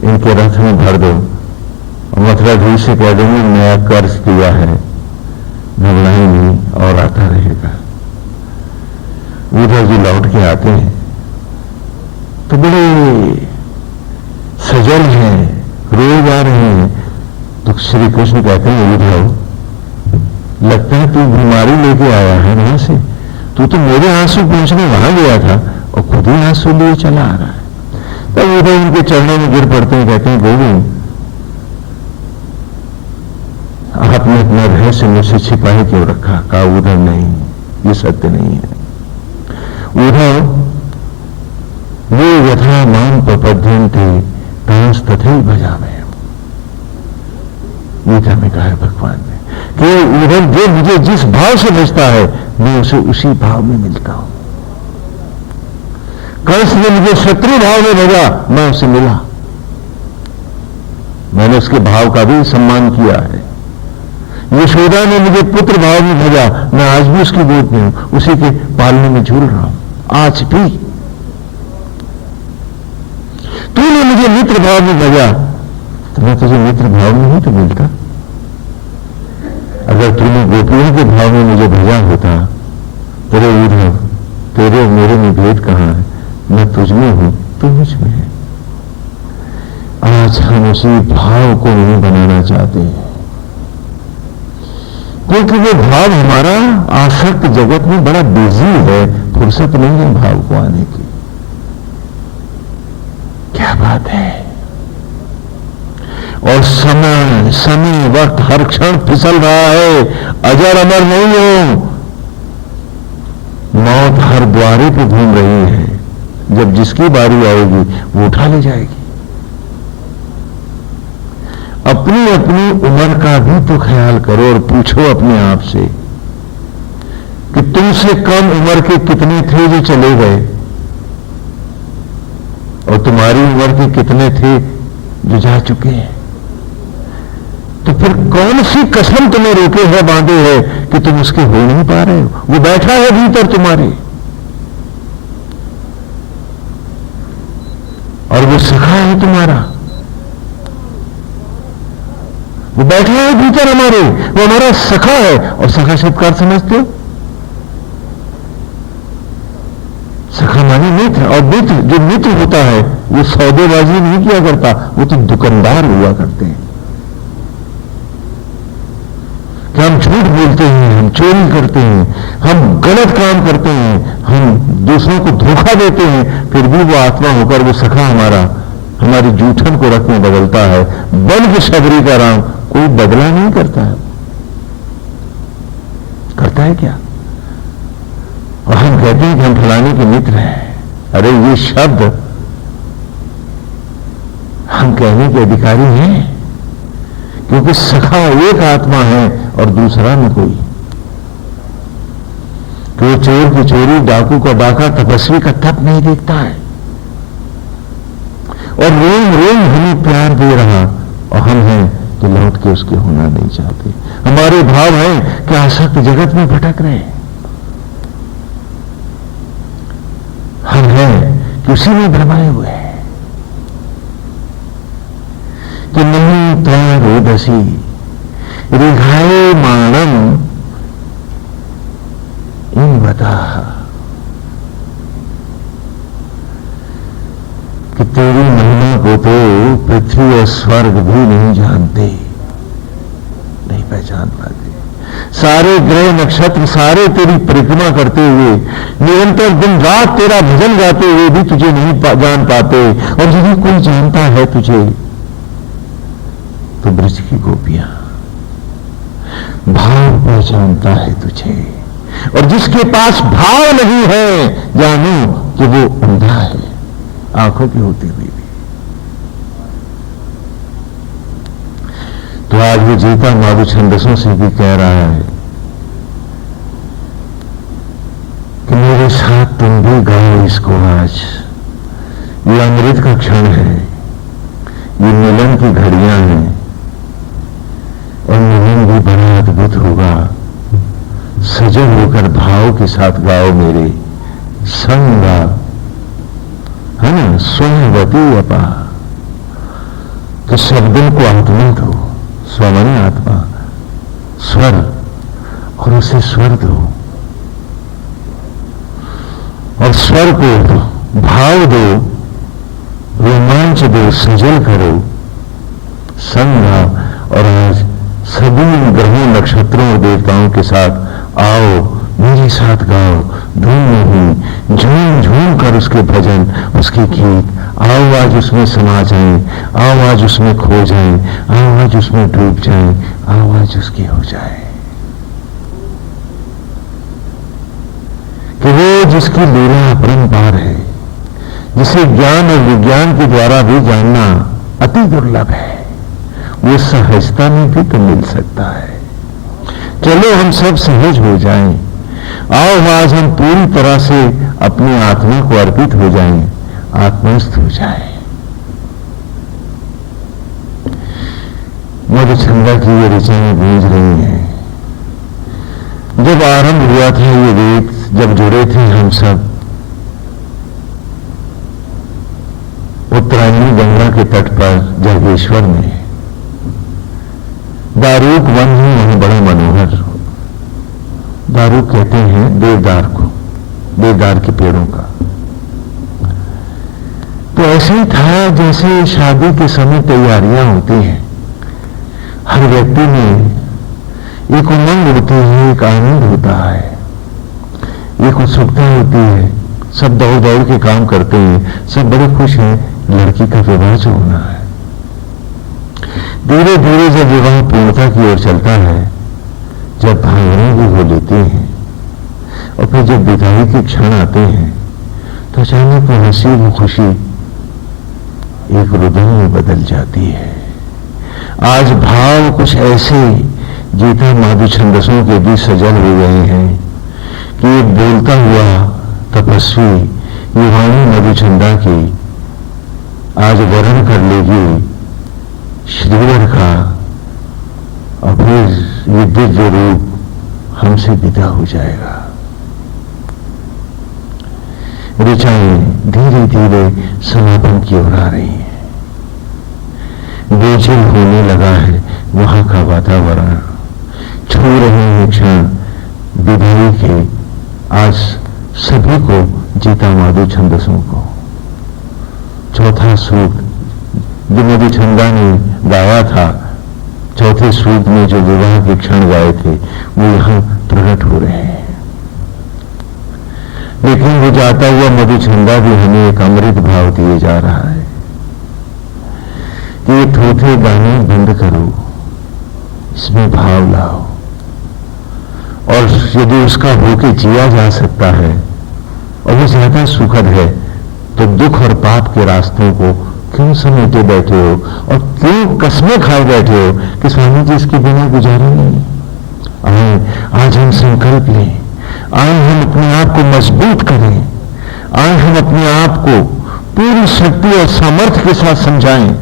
इनके रथ में भर दो, और मथुराधीश से कह देंगे नया कर्ज दिया है, घबराई नहीं और आता रहेगा। उद्धव जी लौट के आते हैं तो बड़े सजल हैं, रोए जा रहे हैं। तो श्री कृष्ण कहते हैं, उद्धव लगता है तू बीमारी लेके आया है वहां से, तू तो मेरे आंसू पूछने वहां गया था और खुद ही आंसू लिए चला आ रहा है। तब उद्धव उनके चरणों में गिर पड़ते हैं, कहते हैं गोविंद आपने अपना रहस्य मुझसे छिपाए क्यों रखा। कहा, उद्धव नहीं, ये सत्य नहीं है। उद्धव वो यथा माम प्रपद्यन्ते तांस तथैव भजामि। गीता में कहा है भगवान ने कि उद्धव जो मुझे जिस भाव से भेजता है मैं उसे उसी भाव में मिलता हूं। कंस ने मुझे शत्रु भाव में भेजा, मैं उसे मिला, मैंने उसके भाव का भी सम्मान किया है। यशोदा ने मुझे पुत्र भाव में भेजा, मैं आज भी उसकी गोद में हूं, उसी के पालने में झूल रहा हूं आज भी। तूने मुझे मित्र भाव में भेजा तो मैं तुझे मित्र भाव में ही तो मिलता। अगर तूने गोपियों के भाव में मुझे भेजा होता, तेरे उद्धव तेरे और मेरे में भेद कहां है, मैं तुझ में हूं, तू मुझ में है। आज हम उसी भाव को नहीं बनाना चाहते हैं, क्योंकि वो भाव हमारा आसक्त जगत में बड़ा बिजी है, फुर्सत नहीं है भाव को आने की। क्या बात है। और समय समय वक्त हर क्षण फिसल रहा है, अजर अमर नहीं हो। मौत हर द्वारे पे घूम रही है, जब जिसकी बारी आएगी वो उठा ले जाएगी। अपनी अपनी उम्र का भी तो ख्याल करो और पूछो अपने आप से कि तुमसे कम उम्र के कितने थे जो चले गए, और तुम्हारी उम्र के कितने थे जो जा चुके हैं। तो फिर कौन सी कसम तुम्हें रोके है, बांधे है कि तुम उसके हो नहीं पा रहे हो। वो बैठा है भीतर तुम्हारे, और वो सखा है तुम्हारा, वो बैठा है भीतर हमारे, वो हमारा सखा है। और सखा शब्द का अर्थ समझते हो, मित्र, और मित्र जो मित्र होता है वो सौदेबाजी नहीं किया करता, वो तो दुकानदार हुआ करते हैं। कि हम झूठ बोलते हैं, हम चोरी करते हैं, हम गलत काम करते हैं, हम दूसरों को धोखा देते हैं, फिर भी वो आत्मा होकर वो सखा हमारा हमारी जूठन को रख में बदलता है। बन के शबरी का राम कोई बदला नहीं करता है, करता है क्या? और हम कहते हैं कि हम फलाने के मित्र हैं। अरे ये शब्द हम कहने के अधिकारी हैं, क्योंकि सखा एक आत्मा है और दूसरा न कोई। तो चोर की चोरी, डाकू का डाका, तपस्वी का तप नहीं देखता है, और रोम रोम हमें प्यार दे रहा, और हम हैं कि लौट के उसके होना नहीं चाहते। हमारे भाव हैं कि आसक्त जगत में भटक रहे हैं, हम हैं कि उसी में भ्रमाए हुए हैं। कि नहीं रोदसी रिघाए मानम इन बता, कि तेरी महिमा को तो पृथ्वी और स्वर्ग भी नहीं जानते, नहीं पहचान पाते। सारे ग्रह नक्षत्र सारे तेरी परिक्रमा करते हुए, निरंतर दिन रात तेरा भजन गाते हुए भी तुझे नहीं जान पाते। और यदि कोई जानता है तुझे तो ब्रज की गोपियां, भाव पहचानता है तुझे। और जिसके पास भाव नहीं है, जानो कि वो अंधा है, आंखों की होती हुई भी। तो आज वो जीता माधु छंदसों से भी कह रहा है कि मेरे साथ तुम भी गाओ इसको आज। ये अमृत का क्षण है, ये मिलन की घड़ियां हैं, और मिलन भी बड़ा अद्भुत होगा। सजग होकर भाव के साथ गाओ मेरे संग, है ना, स्ववती अपा। तो शब्दों को आत्मा दो, स्वमन आत्मा, स्वर, और उसे स्वर दो, और स्वर को भाव दो, रोमांच दो, सजल करो, संग। और आज सभी ग्रहों नक्षत्रों और देवताओं के साथ आओ, मेरे साथ गाओ, धूम नहीं, झूम झूम कर उसके भजन, उसके गीत। आओ आज उसमें समा जाएं, आओ आज उसमें खो जाएं, आओ आज उसमें डूब जाएं, आओ आज उसकी हो जाए। कि वो जिसकी लीला अपरंपार है, जिसे ज्ञान और विज्ञान के द्वारा भी जानना अति दुर्लभ है, वो सहजता में भी तो मिल सकता है। चलो हम सब सहज हो जाएं, आओ आज हम पूरी तरह से अपनी आत्मा को अर्पित हो जाएं, आत्मस्थ हो जाएं। मधुचंदा की ये ऋचाएं गूंज रही हैं। जब आरंभ हुआ था ये वेद, जब जुड़े थे हम सब उत्तरायणी गंगा के तट पर जागेश्वर में, दारूक वन ही वहां बड़ा मनोहर, दारूक कहते हैं देवदार को, देवदार के पेड़ों का। तो ऐसे ही था जैसे शादी के समय तैयारियां होती हैं, हर व्यक्ति में एक उमंग होती है, एक आनंद होता है, एक उत्सुकता होती है, सब दौड़ दौड़ के काम करते हैं, सब बड़े खुश हैं, लड़की का विवाह जो होना है। धीरे धीरे जब विवाह पूर्णता की ओर चलता है, जब भावनाएं भी हो लेती हैं, और फिर जब विदाई के क्षण आते हैं, तो अचानक वो हंसी वो खुशी एक रुदन में बदल जाती है। आज भाव कुछ ऐसे जीता माधु छंदसों के बीच सजल हो गए हैं कि एक बोलता हुआ तपस्वी युवानी मधुचंदा की आज वर्ण कर लेगी श्रीवर का, और फिर ये दिव्य रूप हमसे विदा हो जाएगा। ऋचाएं धीरे धीरे समापन की ओर आ रही हैं, बेचैन होने लगा है वहां का वातावरण, छू रहे हैं क्षण विदाई के। आज सभी को जीता मधु छंदसों को। चौथा सूक्त जो मधु छंदा ने गाया था, चौथे सूक्त में जो विवाह के क्षण गाए थे, वो यहां प्रकट हो रहे हैं। लेकिन वो जाता हुआ मधु छंदा भी हमें एक अमृत भाव दिए जा रहा है कि ये थोथे गाने बंद करो, इसमें भाव लाओ, और यदि उसका होके जिया जा सकता है और वो ज्यादा सुखद है, तो दुख और पाप के रास्तों को क्यों समेटे बैठे हो और क्यों कसमें खाए बैठे हो कि स्वामी जी इसके बिना गुजारा नहीं। आज हम संकल्प लें, आज हम अपने आप को मजबूत करें, आज हम अपने आप को पूरी शक्ति और सामर्थ्य के साथ समझाएं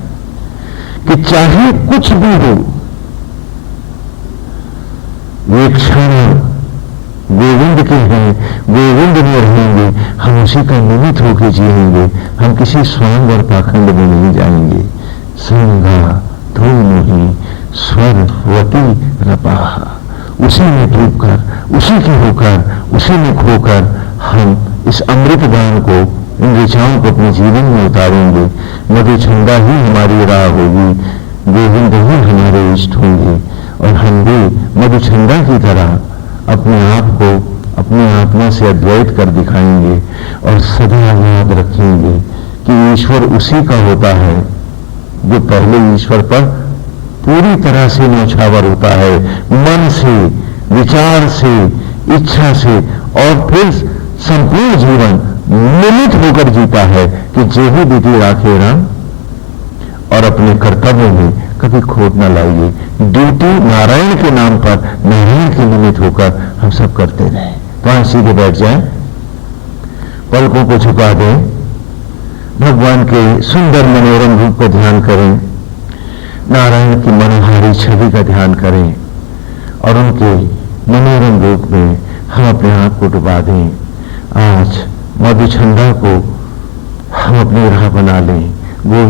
कि चाहे कुछ भी हो, ये क्षण गोविंद के हैं, गोविंद में रहेंगे, हम उसी का निमित्त होकर जिएंगे, हम किसी स्वांग और पाखंड में नहीं जाएंगे। संगा धूम ही स्वरवती रपाहा, उसी में डूबकर, उसी के होकर, उसी में खोकर हम इस अमृत दान को, इन ऋचाओं को अपने जीवन में उतारेंगे। मधु छंदा ही हमारी राह होगी, गोविंद ही हमारे इष्ट होंगे, और हम भी मधु छंदा की तरह अपने आप को अपनी आत्मा से अद्वैत कर दिखाएंगे और सदा याद रखेंगे कि ईश्वर उसी का होता है जो पहले ईश्वर पर पूरी तरह से न्यौछावर होता है, मन से, विचार से, इच्छा से, और फिर संपूर्ण जीवन निमित्त होकर जीता है कि जे ही विधि राखे राम, और अपने कर्तव्य में कभी खोट न लाइए। ड्यूटी नारायण के नाम पर, नारायण के निमित्त होकर हम सब करते रहें। तो हम सीधे बैठ जाएं, पलकों को झुका दें, भगवान के सुंदर मनोरम रूप को ध्यान करें, नारायण की मनोहारी छवि का ध्यान करें, और उनके मनोरम रूप में हम अपने आप को डुबा दें। आज मधु छंदा को हम अपनी राह बना लें। गोविंद